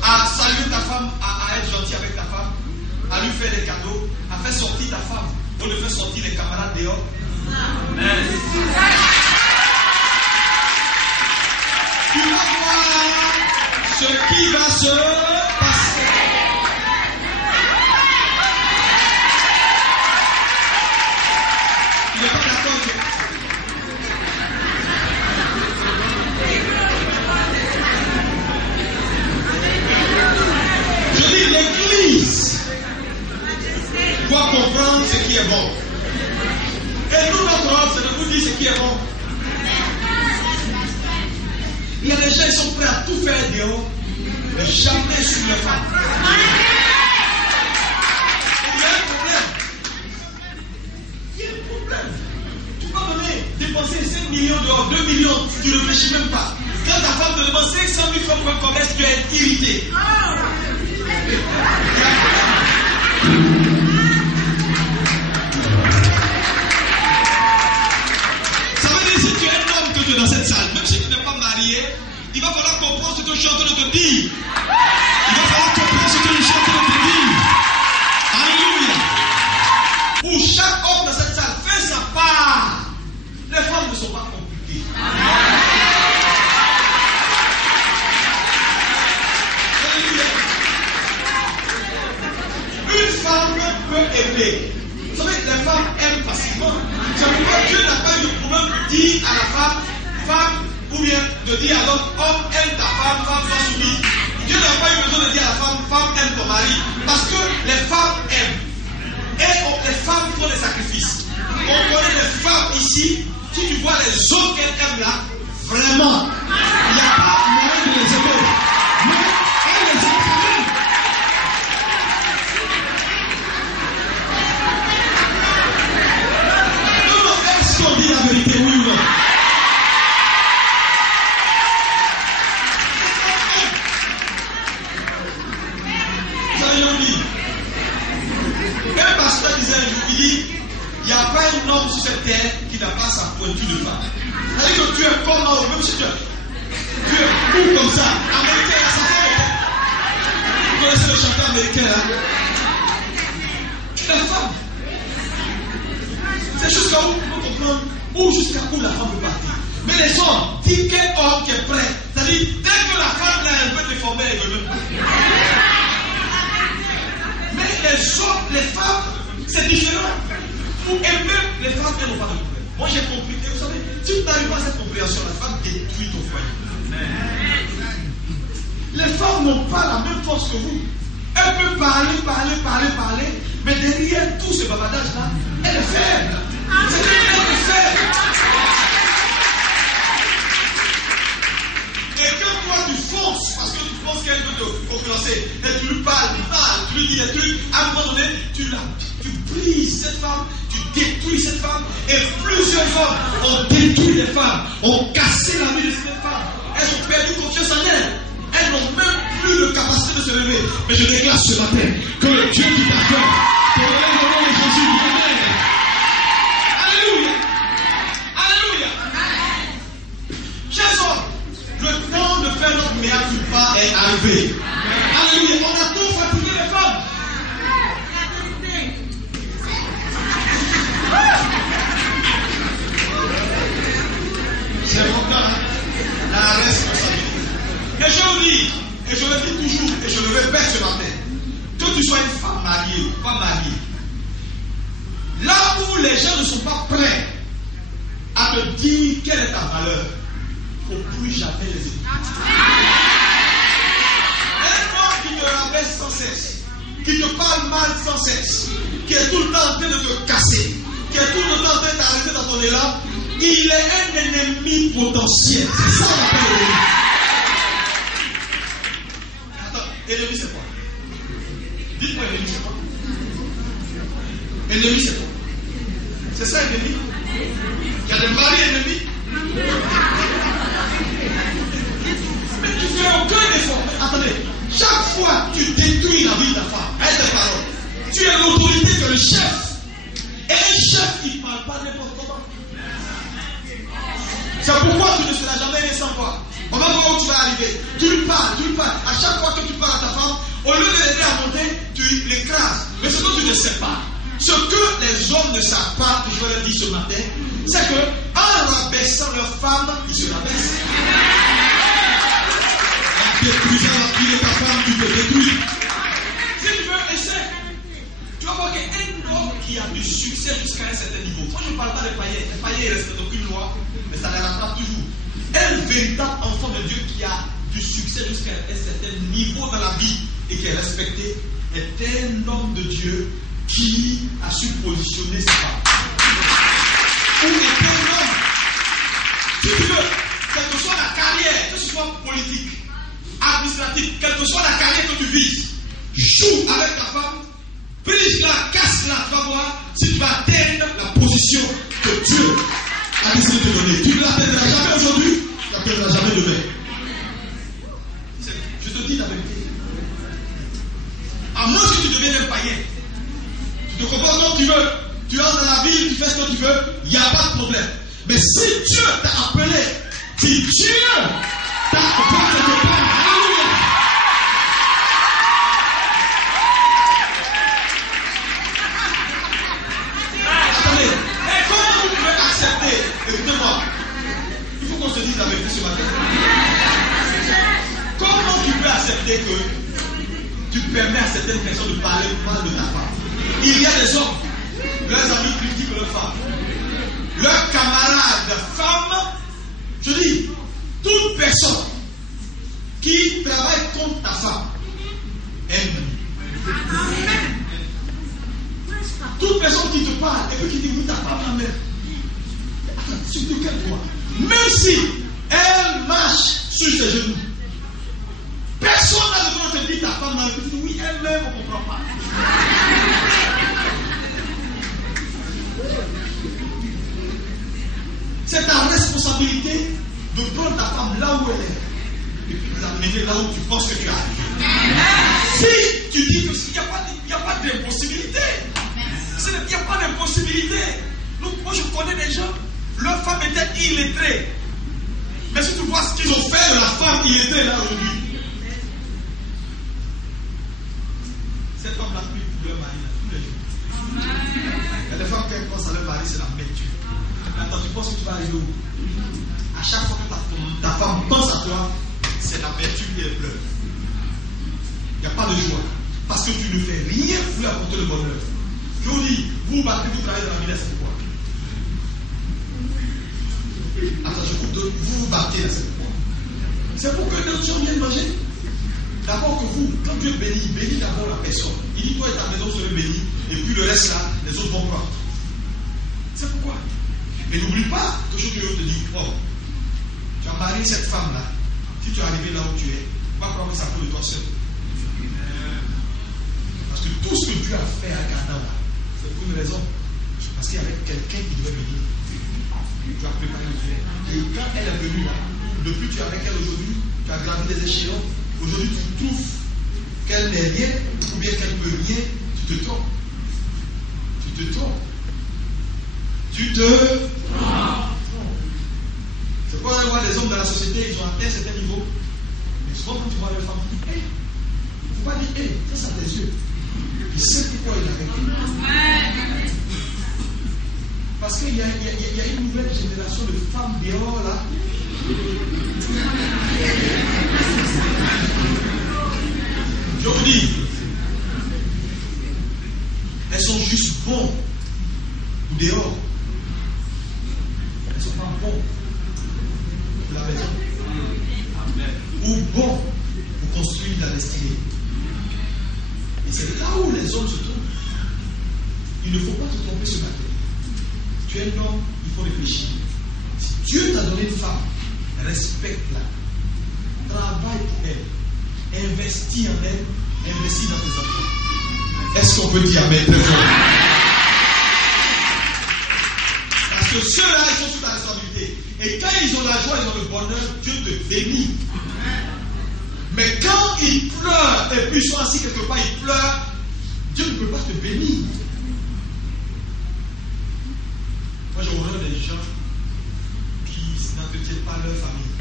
À saluer ta femme, à être gentil avec ta femme, à lui faire des cadeaux, à faire sortir ta femme, pour le faire sortir les camarades dehors. Amen. Tu vas voir ce qui va se passer. Tu n'es pas d'accord? Je dis l'Église doit comprendre ce qui est bon. Et nous, notre rôle, c'est de vous dire ce qui est bon. Il y a des gens qui sont prêts à tout faire dehors, mais jamais sur les femmes. Il y a un problème. Il y a un problème. Tu peux donner, dépenser 5 millions dehors, 2 millions, tu ne réfléchis même pas. Quand ta femme te demande 500 000 francs pour un commerce, tu es irrité. Ça veut dire si tu es un homme que tu es dans cette salle, même si tu n'es pas marié, il va falloir comprendre ce que je suis en train de te dire. Il va falloir comprendre ce que je suis en train de te dire. Alléluia. Pour chaque homme dans cette salle, fait sa part. Les femmes ne sont pas compliquées. Alléluia. Une femme peut aimer. Vous savez, les femmes aiment facilement. C'est pourquoi Dieu n'a pas eu de problème de dire à la femme, femme, ou bien de dire à l'autre, homme aime ta femme, femme doit subir. Dieu n'a pas eu besoin de dire à la femme, femme aime ton mari. Parce que les femmes aiment. Et les femmes font des sacrifices. On connaît les femmes ici, si tu vois les hommes qu'elles aiment là, vraiment, il n'y a pas moyen de les aimer. Mais elles les aiment quand même. Non, est-ce qu'on dit la vérité, oui ou non? Un pasteur disait un jour, il dit, il n'y a pas un homme sur cette terre qui n'a pas sa pointure de femme. C'est-à-dire que tu es comme un homme, même si tu es court comme ça, américain, ça fait. Vous connaissez le chanteur américain là? Tu es femme. C'est jusqu'à où on peut comprendre, ou jusqu'à où la femme peut partir. Mais les hommes, dis quel homme qui est prêt. C'est-à-dire, dès que la femme là, elle peut déformer, elle ne veut même pas. Mais les hommes, les femmes, c'est différent. Pour aimer les femmes, elles n'ont pas de problème. Moi j'ai compris. Et vous savez, si vous n'arrivez pas à cette compréhension, la femme détruit ton foyer. Les femmes n'ont pas la même force que vous. Elles peuvent parler, mais derrière tout ce bavardage-là, elle est faible. C'est qu'elle est faible. Et quand toi tu fonces, parce que tu penses qu'elle veut te concurrencer, et tu lui parles, tu lui dis des trucs, à un moment donné, tu brises cette femme, tu détruis cette femme, et plusieurs hommes ont détruit les femmes, ont cassé la vie de ces femmes. Elles ont perdu confiance en elles. Elles n'ont même plus de capacité de se lever. Mais je déclare ce matin que le Dieu qui t'a fait, te relève au nom de Jésus. Amen. Alléluia. Alléluia. Chers hommes, le temps de faire notre meilleur culpa est arrivé. Alléluia. On a tout fatigué les femmes. C'est important, la responsabilité. Et je vous dis, et je le dis toujours, et je le répète ce matin, que tu sois une femme mariée ou pas mariée, là où les gens ne sont pas prêts à te dire quelle est ta valeur, il ne faut plus jamais les écouter. Un homme qui te rabaisse sans cesse, qui te parle mal sans cesse, qui est tout le temps en train de te casser, qui est tout le temps en train de t'arrêter dans ton élan, il est un ennemi potentiel. C'est ça qu'on appelle l'ennemi. Attends, ennemi c'est quoi? Dites-moi ennemi c'est quoi? Ennemi c'est quoi? C'est ça ennemi? Il y a des maris ennemis. Mais tu fais aucun effort. Attendez, chaque fois que tu détruis la vie de ta femme, avec tes paroles, tu es l'autorité que le chef. Et un chef qui ne parle pas n'importe comment. C'est pourquoi tu ne seras jamais né sans voir. On va voir où tu vas arriver. Tu lui parles. À chaque fois que tu parles à ta femme, au lieu de l'aider à monter, tu l'écrases. Mais ce que tu ne sais pas, ce que les hommes ne savent pas, je leur dis ce matin, c'est que en rabaissant leur femme, ils se rabaissent. En détruisant la vie de ta femme, tu te détruis. Si tu veux, essaie. Tu vas voir qu'un homme qui a du succès jusqu'à un certain niveau. Moi, je ne parle pas des païens. Les païens, ils ne respectent aucune loi, mais ça les rattrape toujours. Un véritable enfant de Dieu qui a du succès jusqu'à un certain niveau dans la vie et qui est respecté est un homme de Dieu qui a su positionner sa femme. Ou est un homme. Si tu veux, quelle que soit la carrière, que ce soit politique, administrative, quelle que soit la carrière que tu vises, joue avec ta femme, prise-la, casse-la, va voir si tu vas atteindre la position que Dieu a décidé de te donner. Tu ne l'atteindras jamais aujourd'hui, tu ne l'atteindras jamais demain. Je te dis la vérité. À moins que tu deviennes un païen, tu te comportes comme tu veux, tu entres dans la ville, tu fais ce que tu veux, il n'y a pas de problème. Mais si Dieu t'a appelé, si Dieu t'a appelé quelque part, alléluia. Attendez, et comment vous pouvez accepter, écoutez-moi, il faut qu'on se dise la vérité ce matin. Comment tu peux accepter que tu permets à certaines personnes de parler mal de ta femme? Il y a des hommes, leurs amis critiquent leurs femmes, leurs camarades femmes. Je dis, toute personne qui travaille contre ta femme aime. Toute personne qui te parle et puis qui dit oui, ta femme la mère. Attends, sur quel droit? Même si elle marche sur ses genoux, personne n'a le droit de te dire ta femme m'a dit oui, elle-même, on ne comprend pas. C'est ta responsabilité de prendre ta femme là où elle est et puis de l'amener là où tu penses que tu as arrivé. Si tu dis qu'il n'y a pas d'impossibilité, il n'y a pas d'impossibilité. Moi je connais des gens, leur femme était illettrée. Mais si tu vois ce qu'ils ont fait de la femme illettrée là aujourd'hui, cette femme n'a plus pour leur mari tous les jours. Il y a des femmes qui pensent à leur mari, c'est la bêtise. Attends, tu penses que tu vas arriver où? À chaque fois que ta femme pense à toi, c'est la vertu et elle pleure. Il n'y a pas de joie. Parce que tu ne fais rien pour lui apporter le bonheur. Je vous dis, vous battez, vous travaillez dans la vie, c'est pourquoi? Attends, je coupe de vous vous battez là, c'est pourquoi? C'est pour que d'autres gens viennent manger. D'abord que vous, quand Dieu bénit d'abord la personne. Il dit, toi et ta maison seront bénis, et puis le reste là, les autres vont prendre. C'est pourquoi? Mais n'oublie pas que je te dis, oh, tu as marié cette femme-là. Si tu es arrivé là où tu es, pas prendre ça pour de toi seul. Parce que tout ce que Dieu a fait avec Adam là, c'est pour une raison. Parce qu'il y avait quelqu'un qui devait venir. Tu as préparé le fait. Et quand elle est venue là, depuis tu es avec elle aujourd'hui, tu as gravi des échelons. Aujourd'hui tu trouves qu'elle n'est rien, ou bien qu'elle ne peut rien, tu te trompes. Tu te trompes. Tu te trompes. C'est pourquoi on voit les hommes dans la société, ils ont atteint un certain niveau. Mais souvent quand tu vois les femmes, tu dis, hé, il ne faut pas dire, hé, ça tes yeux. Il sait pourquoi il a arrêté. Parce qu'il y a une nouvelle génération de femmes dehors là. Je vous dis, elles sont juste bonnes ou dehors. Elles ne sont pas bonnes pour la maison. Ou bon pour construire la destinée. Et c'est là où les hommes se trompent. Il ne faut pas te tromper ce matin. Tu es un homme, il faut réfléchir. Si Dieu t'a donné une femme, respecte-la. Travaille pour elle. Investis en elle. Investis dans tes enfants. Est-ce qu'on peut dire amen très fort? Parce que ceux-là, ils sont sous ta responsabilité. Et quand ils ont la joie, ils ont le bonheur, Dieu te bénit. Mais quand ils pleurent, et puis ils sont assis quelque part, ils pleurent, Dieu ne peut pas te bénir. Moi, j'ai horreur des gens qui n'entretiennent pas leur famille.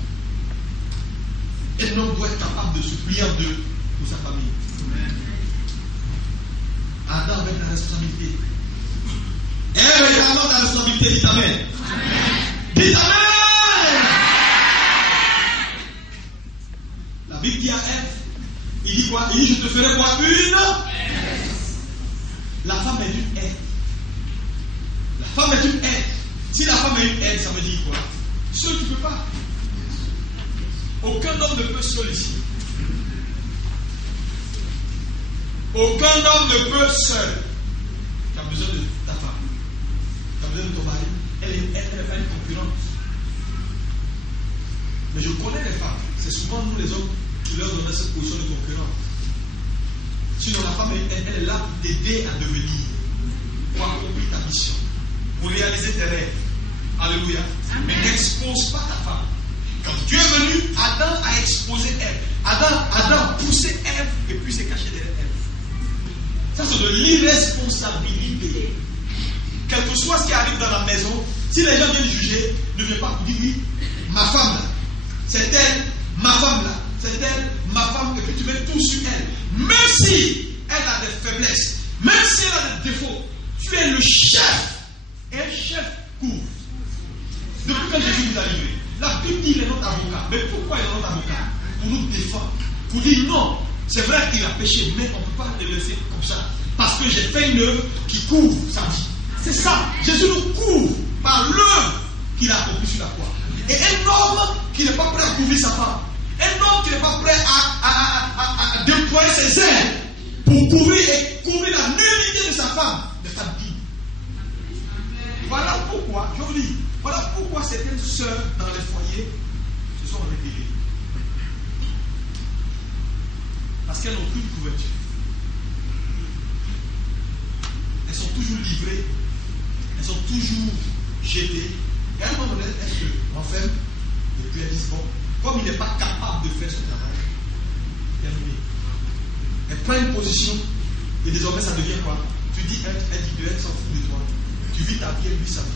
Un homme doit être capable de supplier en Dieu pour sa famille. Adam avec la responsabilité. Ève est alors la responsabilité, dites amen. Dites amen. La Bible dit à Ève, il dit quoi? Il dit, je te ferai quoi? Une. La femme est une aide. La femme est une aide. Si la femme est une aide, ça veut dire quoi? Seul tu ne peux pas. Aucun homme ne peut seul ici. Aucun homme ne peut seul. Tu as besoin de ta femme. Tu as besoin de ton mari. Elle n'est pas une concurrente. Mais je connais les femmes. C'est souvent nous les hommes qui leur donnons cette position de concurrente. Sinon la femme, elle est là pour t'aider à devenir, pour accomplir ta mission, pour réaliser tes rêves. Alléluia. Mais n'expose pas ta femme. Quand Dieu est venu, Adam a exposé Ève. Adam poussait Ève et puis s'est caché derrière Ève. Ça, c'est de l'irresponsabilité. Quel que soit ce qui arrive dans la maison, si les gens viennent juger, ne viens pas dire oui, ma femme là, c'est elle, ma femme là, c'est elle, ma femme, et puis tu mets tout sur elle. Même si elle a des faiblesses, même si elle a des défauts, tu es le chef. Et un chef couvre. Depuis que Jésus nous a livrés, la Bible dit qu'il est notre avocat. Mais pourquoi il est notre avocat? Pour nous défendre. Pour dire non, c'est vrai qu'il a péché, mais on ne peut pas le laisser comme ça. Parce que j'ai fait une œuvre qui couvre sa vie. C'est ça. Jésus nous couvre par l'œuvre qu'il a accomplie sur la croix. Et un homme qui n'est pas prêt à couvrir sa femme, un homme qui n'est pas prêt à déployer ses ailes pour couvrir la nullité de sa femme, n'est pas digne. Voilà pourquoi, je vous dis, voilà pourquoi certaines sœurs dans les foyers se sont retirées. Parce qu'elles n'ont plus de couverture. Elles sont toujours livrées, elles sont toujours jetées. Et à un moment donné, elles se renferment et puis elles disent bon, comme il n'est pas capable de faire son travail, terminé. Elle prend une position et désormais ça devient quoi? Tu dis elle dit elle s'en fout de toi. Tu vis ta vie, elle vit sa vie.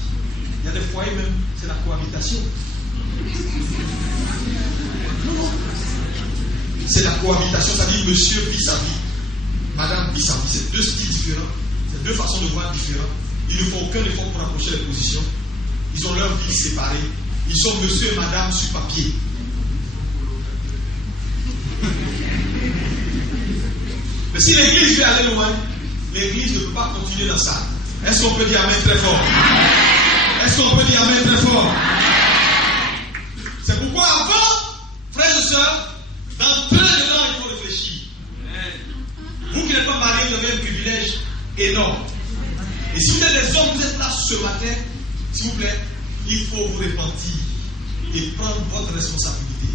Il y a des foyers même, c'est la cohabitation. Non. C'est la cohabitation, ça dit monsieur vit sa vie, madame vit sa vie. C'est deux styles différents, c'est deux façons de voir différentes. Ils ne font aucun effort pour approcher les positions. Ils ont leur vie séparée. Ils sont monsieur et madame sur papier. Mais si l'église veut aller loin, l'église ne peut pas continuer dans ça. Est-ce qu'on peut dire amen très fort? Est-ce qu'on peut dire amen très fort? C'est pourquoi avant, frères et sœurs, d'entrer dedans, il faut réfléchir. Vous qui n'êtes pas mariés, vous avez un privilège énorme. Et si vous êtes des hommes, vous êtes là ce matin, s'il vous plaît, il faut vous repentir et prendre votre responsabilité.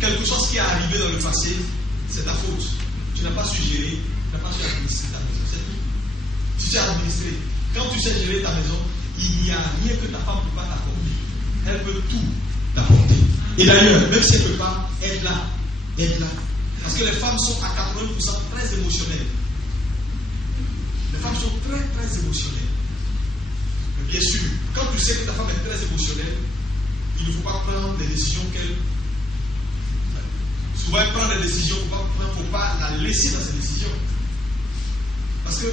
Quel que soit ce qui est arrivé dans le passé, c'est ta faute. Tu n'as pas su gérer, tu n'as pas su administrer ta maison. C'est tout. Si tu as administré, quand tu sais gérer ta maison, il n'y a rien que ta femme ne peut pas t'apporter. Elle peut tout t'apporter. Et d'ailleurs, même si elle ne peut pas, aide-la. Aide-la. Parce que les femmes sont à 80% très émotionnelles. Les femmes sont très très émotionnelles. Mais bien sûr, quand tu sais que ta femme est très émotionnelle, il ne faut pas prendre des décisions qu'elle. Souvent, elle prend des décisions, il ne faut pas la laisser dans ses décisions. Parce que,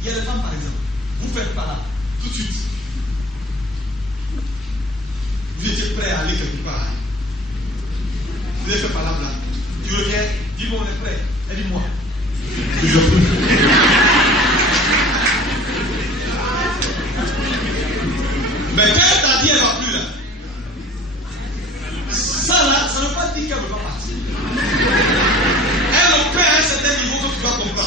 il y a des femmes, par exemple, vous faites pas là, tout de suite. Vous étiez prêt à aller quelque part. Vous avez fait par là, tu reviens, dis bon, on est prêt. Elle dit moi. Mais quand elle t'a dit, elle ne va plus là. Ça là, ça ne veut pas dire qu'elle ne veut pas partir. Elle opère à un certain niveau que tu dois comprendre.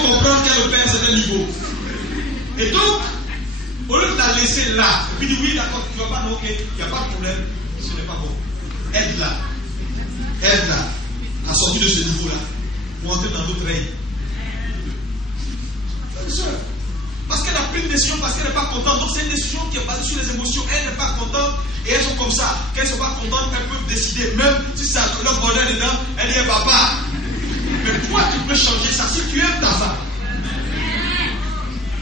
faut comprendre qu'elle opère à un certain niveau. Et donc, au lieu de la laisser là, et puis dire oui, d'accord, tu ne vas pas, non, ok, il n'y a pas de problème, ce n'est pas bon. Aide-la à sortir de ce niveau-là, pour entrer dans notre règne. Parce qu'elle a pris une décision, parce qu'elle n'est pas contente. Donc c'est une décision qui est basée sur les émotions. Elle n'est pas contente et elles sont comme ça. Qu'elles ne sont pas contentes, elles peuvent décider. Même si ça leur bonheur dedans, elle dit papa. Mais toi, tu peux changer ça si tu aimes ta femme.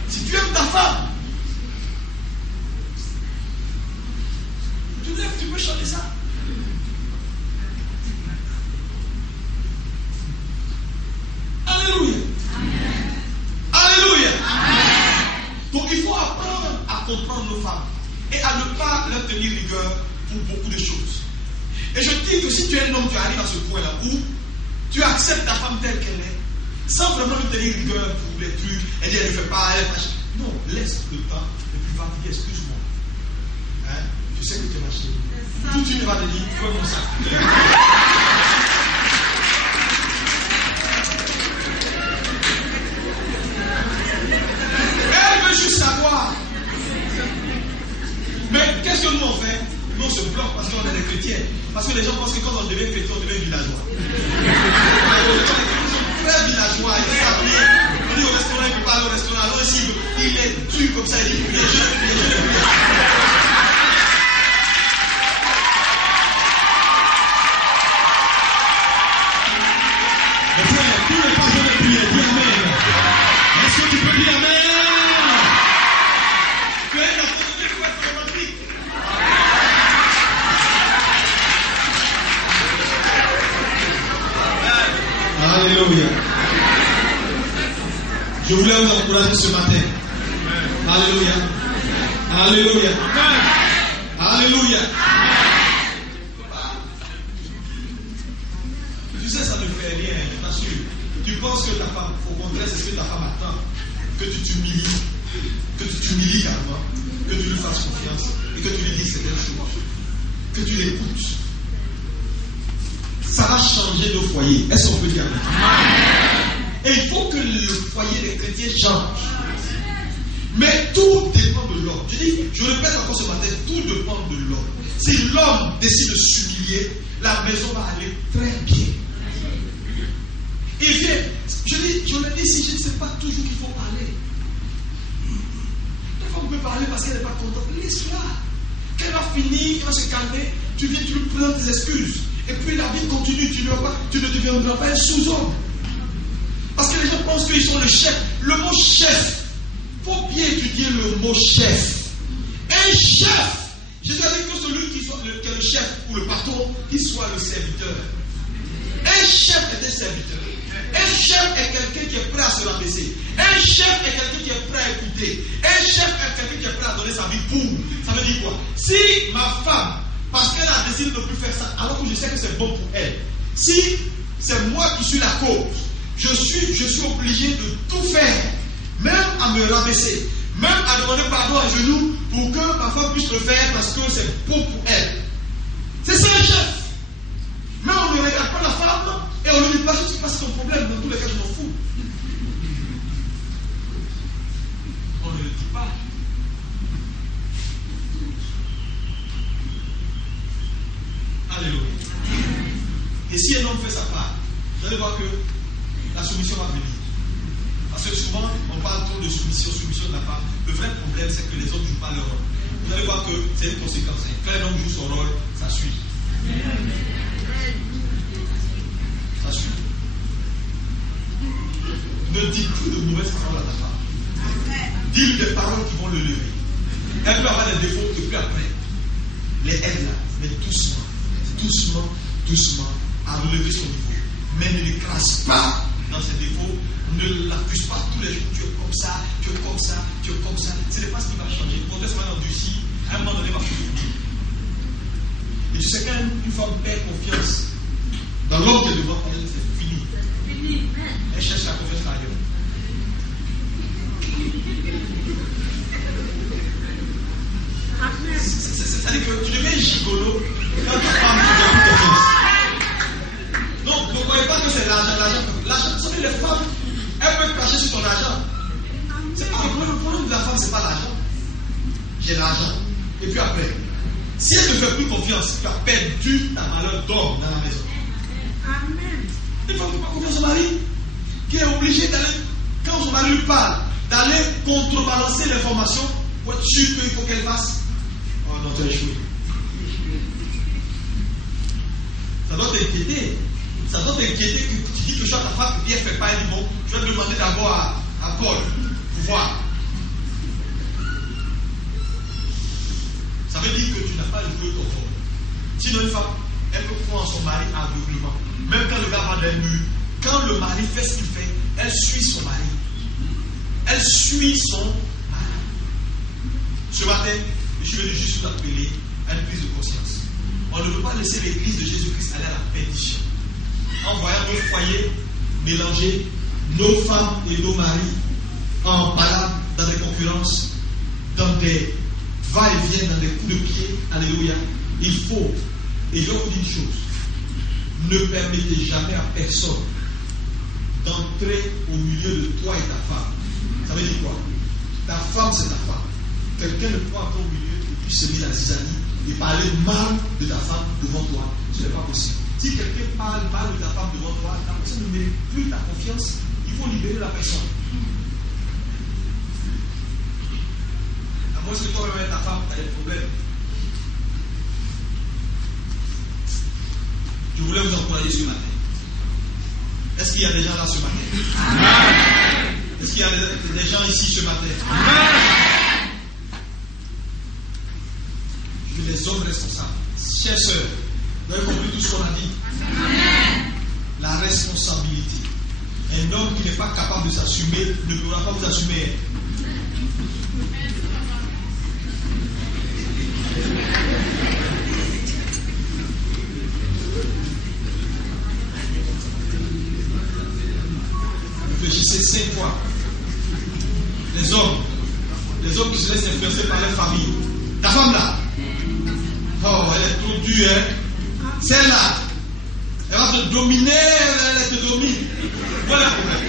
Si tu aimes ta femme, tu lèves, tu peux changer ça. Alléluia. Alléluia. Donc il faut apprendre à comprendre nos femmes et à ne pas leur tenir rigueur pour beaucoup de choses. Et je dis que si tu es un homme, tu arrives à ce point-là où tu acceptes ta femme telle qu'elle est, sans vraiment lui tenir rigueur pour les trucs, elle dit elle ne fait pas, elle fait. Non, laisse le temps et puis va te dire excuse-moi. Hein? Je sais que tu es ma chérie. Tout tu vas te dire, fais comme ça. Elle veut juste savoir. Mais qu'est-ce que nous on fait? Nous on se bloque parce qu'on est des chrétiens. Parce que les gens pensent que quand on devient chrétien, on devient villageois. Très villageois, il est appelé. On dit au restaurant, il ne peut pas aller au restaurant. Alors ici, il est dur comme ça, il dit les jeux. Est-ce que tu peux dire amen? Tu es dans ton Dieu pour être romantique. Alléluia. Je voulais vous encourager ce matin. Alléluia. Alléluia. Alléluia. Tu sais, ça ne fait rien, je t'assure. Tu penses que ta femme, au contraire, c'est ce que ta femme attend. Que tu t'humilies carrément, que tu lui fasses confiance et que tu lui dises certaines choses. Que tu l'écoutes. Ça va changer nos foyers. Est-ce qu'on peut dire amen? Et il faut que le foyer des chrétiens change. Mais tout dépend de l'homme. Je répète encore ce matin, tout dépend de l'homme. Si l'homme décide de s'humilier, la maison va aller très bien. Et bien, je le dis, si je ne sais pas toujours qu'il faut parler. La femme peut parler parce qu'elle n'est pas contente. Laisse-la. Quand elle va finir, elle va se calmer, tu viens, tu lui présentes tes excuses. Et puis la vie continue, tu ne deviendras pas un sous-homme. Parce que les gens pensent qu'ils sont le chef. Le mot chef, il faut bien étudier le mot chef. Un chef, Jésus a dit que celui qui est le chef ou le patron, qu'il soit le serviteur. Un chef est un serviteur. Un chef est quelqu'un qui est prêt à se rabaisser. Un chef est quelqu'un qui est prêt à écouter. Un chef est quelqu'un qui est prêt à donner sa vie pour. Ça veut dire quoi? Si ma femme, parce qu'elle a décidé de ne plus faire ça, alors que je sais que c'est bon pour elle, si c'est moi qui suis la cause, je suis obligé de tout faire, même à me rabaisser, même à demander pardon à genoux pour que ma femme puisse le faire parce que c'est bon pour elle. C'est ça un chef. Mais on ne regarde pas la femme et on ne lui dit pas ce qui passe son problème. Dans tous les cas, je m'en fous. On ne le dit pas. Alléluia. Et si un homme fait sa part, vous allez voir que la soumission va venir. Parce que souvent, on parle trop de soumission de la femme. Le vrai problème, c'est que les hommes ne jouent pas leur rôle. Vous allez voir que c'est une conséquence. Quand un homme joue son rôle, ça suit. Ça suit. Ne dis plus de mauvaises paroles à ta femme. Dis-lui des paroles qui vont le lever. Elle peut avoir des défauts et puis après, les aide là, mais doucement, à relever son niveau. Mais ne l'écrase pas dans ses défauts. Ne l'accuse pas tous les jours. Tu es comme ça. Ce n'est pas ce qui va changer. Quand elle va endurci, à un moment donné, va changer. Et tu sais, quand une femme perd confiance dans l'homme qui est devant elle, c'est fini. Elle cherche la confiance ailleurs. C'est-à-dire que tu deviens gigolo quand ta femme te donne toute confiance. Donc, ne croyez pas que c'est l'argent. L'argent, vous savez, les femmes, elles peuvent cracher sur femme, ce n'est pas l'argent. J'ai l'argent. Et puis après, si elle ne te fait plus confiance, tu as perdu ta valeur d'homme dans la maison. Amen. Une femme qui n'a pas confiance au mari, qui est obligée d'aller, quand son mari lui parle, d'aller contrebalancer l'information pour être sûr qu'il faut qu'elle fasse. Oh non, tu as échoué. Ça doit t'inquiéter. Ça doit t'inquiéter que tu dis que je suis à ta femme et elle ne fait pas. Elle dit bon, je vais te demander d'abord à Paul pour voir. Ça veut dire que tu n'as pas joué ton rôle. Sinon, une femme, elle peut prendre son mari aveuglement. Même quand le gars va dans le mur, quand le mari fait ce qu'il fait, elle suit son mari. Elle suit son mari. Ce matin, je suis venu juste t'appeler à une prise de conscience. On ne peut pas laisser l'église de Jésus-Christ aller à la perdition. En voyant nos foyers mélanger nos femmes et nos maris en parlant dans des concurrences, dans des va-et-vient, dans des coups de pied. Alléluia. Il faut, et je vais vous dire une chose, ne permettez jamais à personne d'entrer au milieu de toi et ta femme. Ça veut dire quoi? Ta femme, c'est ta femme. Quelqu'un ne peut pas entrer au milieu et puis se mettre la zizanie et parler mal de ta femme devant toi. Ce n'est pas possible. Si quelqu'un parle mal de ta femme devant toi, la personne ne mérite plus ta confiance. Il faut libérer la personne. À moins que toi-même et ta femme, tu as des problèmes. Je voulais vous encourager ce matin. Est-ce qu'il y a des gens là ce matin? Amen. Est-ce qu'il y a des gens ici ce matin? Amen. Je veux les hommes responsables. Chers sœurs, vous avez compris tout ce qu'on a dit? Amen. La responsabilité. Un homme qui n'est pas capable de s'assumer ne pourra pas vous assumer. Réfléchissez 5 fois. Les hommes qui se laissent influencer par leur famille. Ta femme là, oh, elle est trop dure, hein? Celle-là, elle va te dominer, elle te domine. Voilà le problème.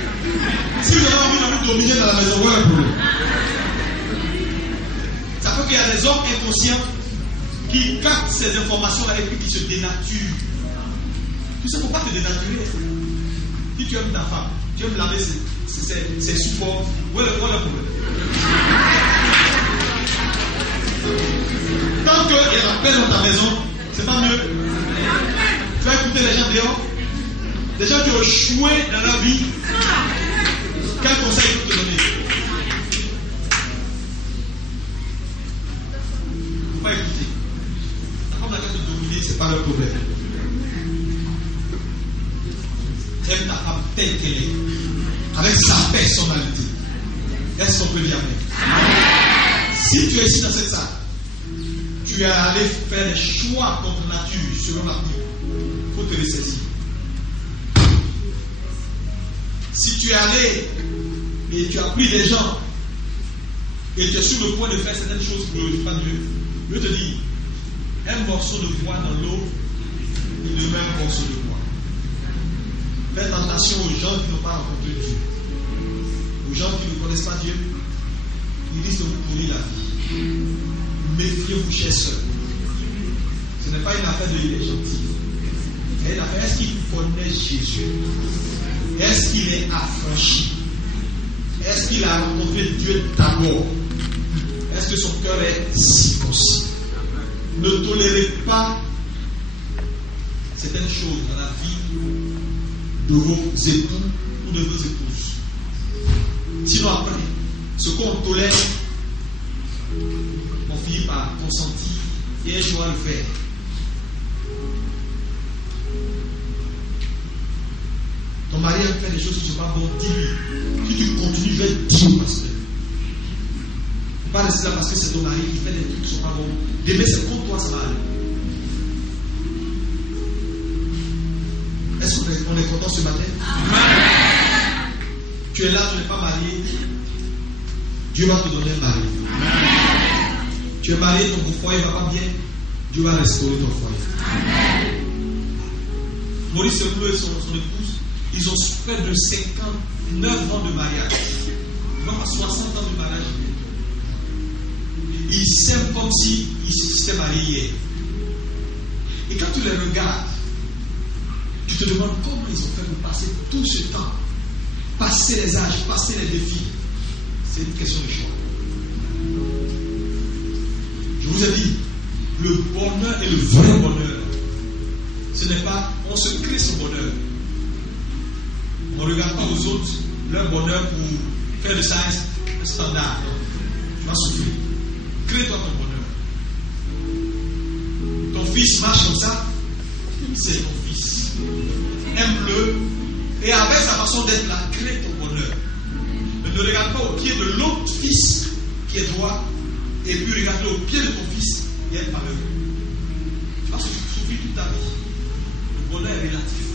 Si vous avez envie de vous dominer dans la maison, voilà le problème. Ça fait qu'il y a des hommes inconscients qui captent ces informations-là et puis qui se dénaturent. Tu sais pourquoi te dénaturer? Si tu aimes ta femme, tu aimes laver ses supports, voilà le problème. Tant qu'il y a la paix dans ta maison, c'est pas mieux. Tu vas écouter les gens dehors, des gens qui ont échoué dans leur vie. Quel conseil il faut te donner? Il ne faut pas écouter. La femme n'a qu'à te dominer, ce n'est pas leur problème. Aime ta femme telle qu'elle est, avec sa personnalité. Est-ce qu'on peut dire amen? Si tu es ici dans cette salle, tu es allé faire des choix contre nature selon la Bible, il faut te ressaisir. Si tu es allé et tu as pris des gens et tu es sur le point de faire certaines choses pour ne pas Dieu, je te dis, un morceau de bois dans l'eau, il demeure un morceau de bois. Faites attention aux gens qui n'ont pas rencontré Dieu, aux gens qui ne connaissent pas Dieu. Ils risquent de vous pourrir la vie. Méfiez-vous, chers sœurs. Ce n'est pas une affaire de il est gentil. C'est une affaire, est-ce qu'il connaît Jésus? Est-ce qu'il est affranchi? Est-ce qu'il a rencontré Dieu d'abord? Est-ce que son cœur est circoncis? Ne tolérez pas certaines choses dans la vie de vos époux ou de vos épouses. Sinon après, ce qu'on tolère, on finit par consentir et un jour à le faire. Ton mari a fait des choses qui ne sont pas bonnes, dis-lui. Si tu continues, je vais dire parce que. Il ne faut pas rester là parce que c'est ton mari qui fait des trucs qui ne sont pas bons. Demain, c'est contre toi, ça va aller. Est-ce qu'on est content ce matin? Amen. Tu es là, tu n'es pas marié. Dieu va te donner un mari. Amen. Tu es marié, ton foyer ne va pas bien. Dieu va restaurer ton foyer. Amen. Maurice Bleu et son épouse, ils ont près de 59 ans de mariage. Ils vont à 60 ans de mariage. ils s'aiment comme si ils s'étaient mariés hier. Et quand tu les regardes, tu te demandes comment ils ont fait pour passer tout ce temps, passer les âges, passer les défis. C'est une question de choix. Je vous ai dit, le bonheur est le vrai bonheur. Ce n'est pas, on se crée son bonheur. On ne regarde pas aux autres leur bonheur pour faire de ça un standard. Tu vas souffrir. Crée-toi ton bonheur. Ton fils marche comme ça, c'est ton fils. Aime-le. Et avec sa façon d'être là, crée ton bonheur. Mais ne regarde pas au pied de l'autre fils qui est droit, et puis regarde au pied de ton fils et être malheureux. Tu vas souffrir toute ta vie. Le bonheur est relatif.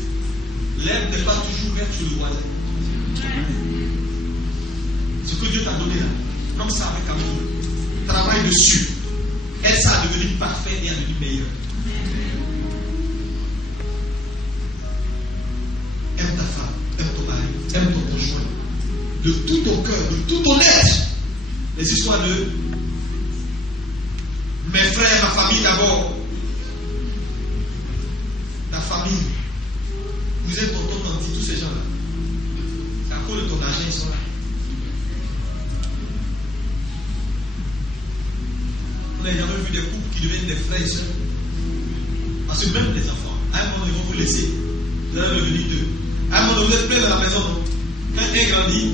L'herbe n'est pas toujours verte sur le voisin. Ce que Dieu t'a donné là, comme ça avec amour, travaille dessus. Aide ça à devenir parfait et à devenir meilleur. Aime ta femme, aime ton mari, aime ton conjoint. De tout ton cœur, de tout ton être. Les histoires de mes frères, ma famille d'abord. Ta famille. Vous êtes tonton, tante, tous ces gens-là. C'est à cause de ton argent, ils sont là. On n'a jamais vu des couples qui deviennent des frères et sœurs. Parce que même les enfants, à un moment, ils vont vous laisser. Vous allez devenir deux. À un moment, vous êtes plein dans la maison. Non? Quand un grandit,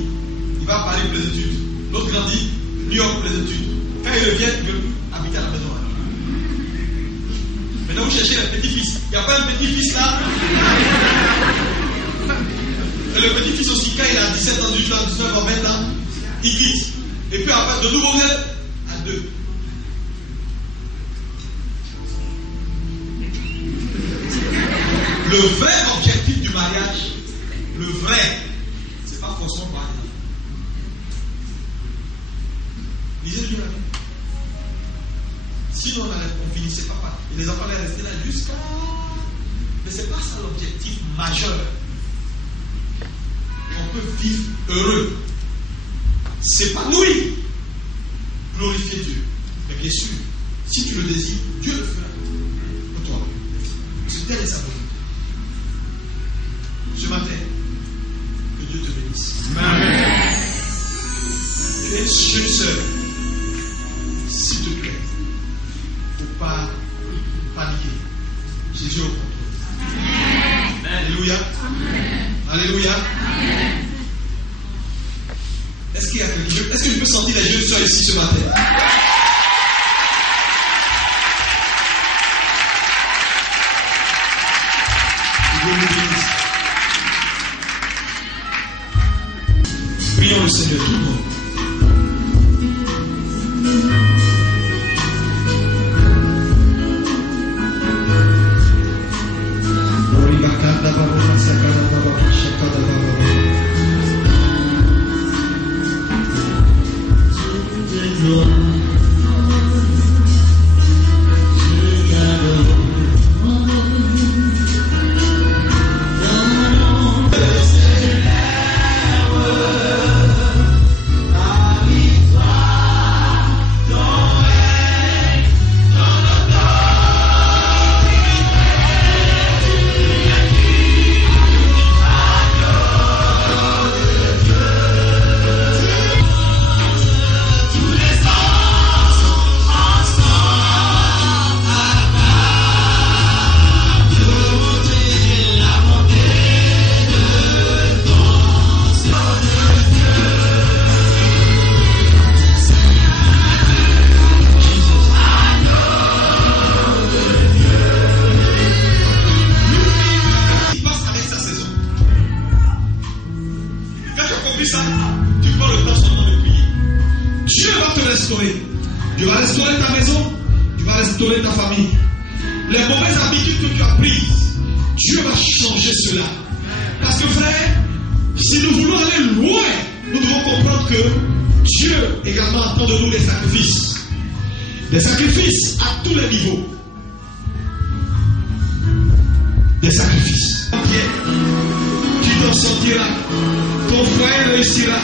il va Paris pour les études. L'autre grandit, New York pour les études. Quand il revient, il veut habiter à la maison. Maintenant, vous cherchez le petit-fils. Il n'y a pas un petit-fils là. Et le petit-fils aussi, quand il a 17 ans, 18 ans, 19 ans, 20 ans, il quitte. Et puis après, de nouveau, vous êtes à deux. Le vrai objectif du mariage, le vrai, c'est pas forcément mariage. Lisez le Dieu la Bible. Sinon, on finissait pas. Et les enfants allaient rester là jusqu'à. Mais c'est pas ça l'objectif majeur. On peut vivre heureux, s'épanouir, glorifier Dieu. Mais bien sûr, si tu le désires, Dieu le fera pour toi. C'est tel est sa volonté. Ce matin, que Dieu te bénisse. Amen. Tu es une jeune sœur. S'il te plaît, il ne faut pas paniquer. Jésus au contrôle. Alléluia. Alléluia. Est-ce qu'il y a quelque chose? Est-ce que je peux sentir les jeunes sœurs ici ce matin? Prions le Seigneur tout le monde. Des sacrifices à tous les niveaux. Des sacrifices. Tu t'en sortiras. Ton foyer réussira.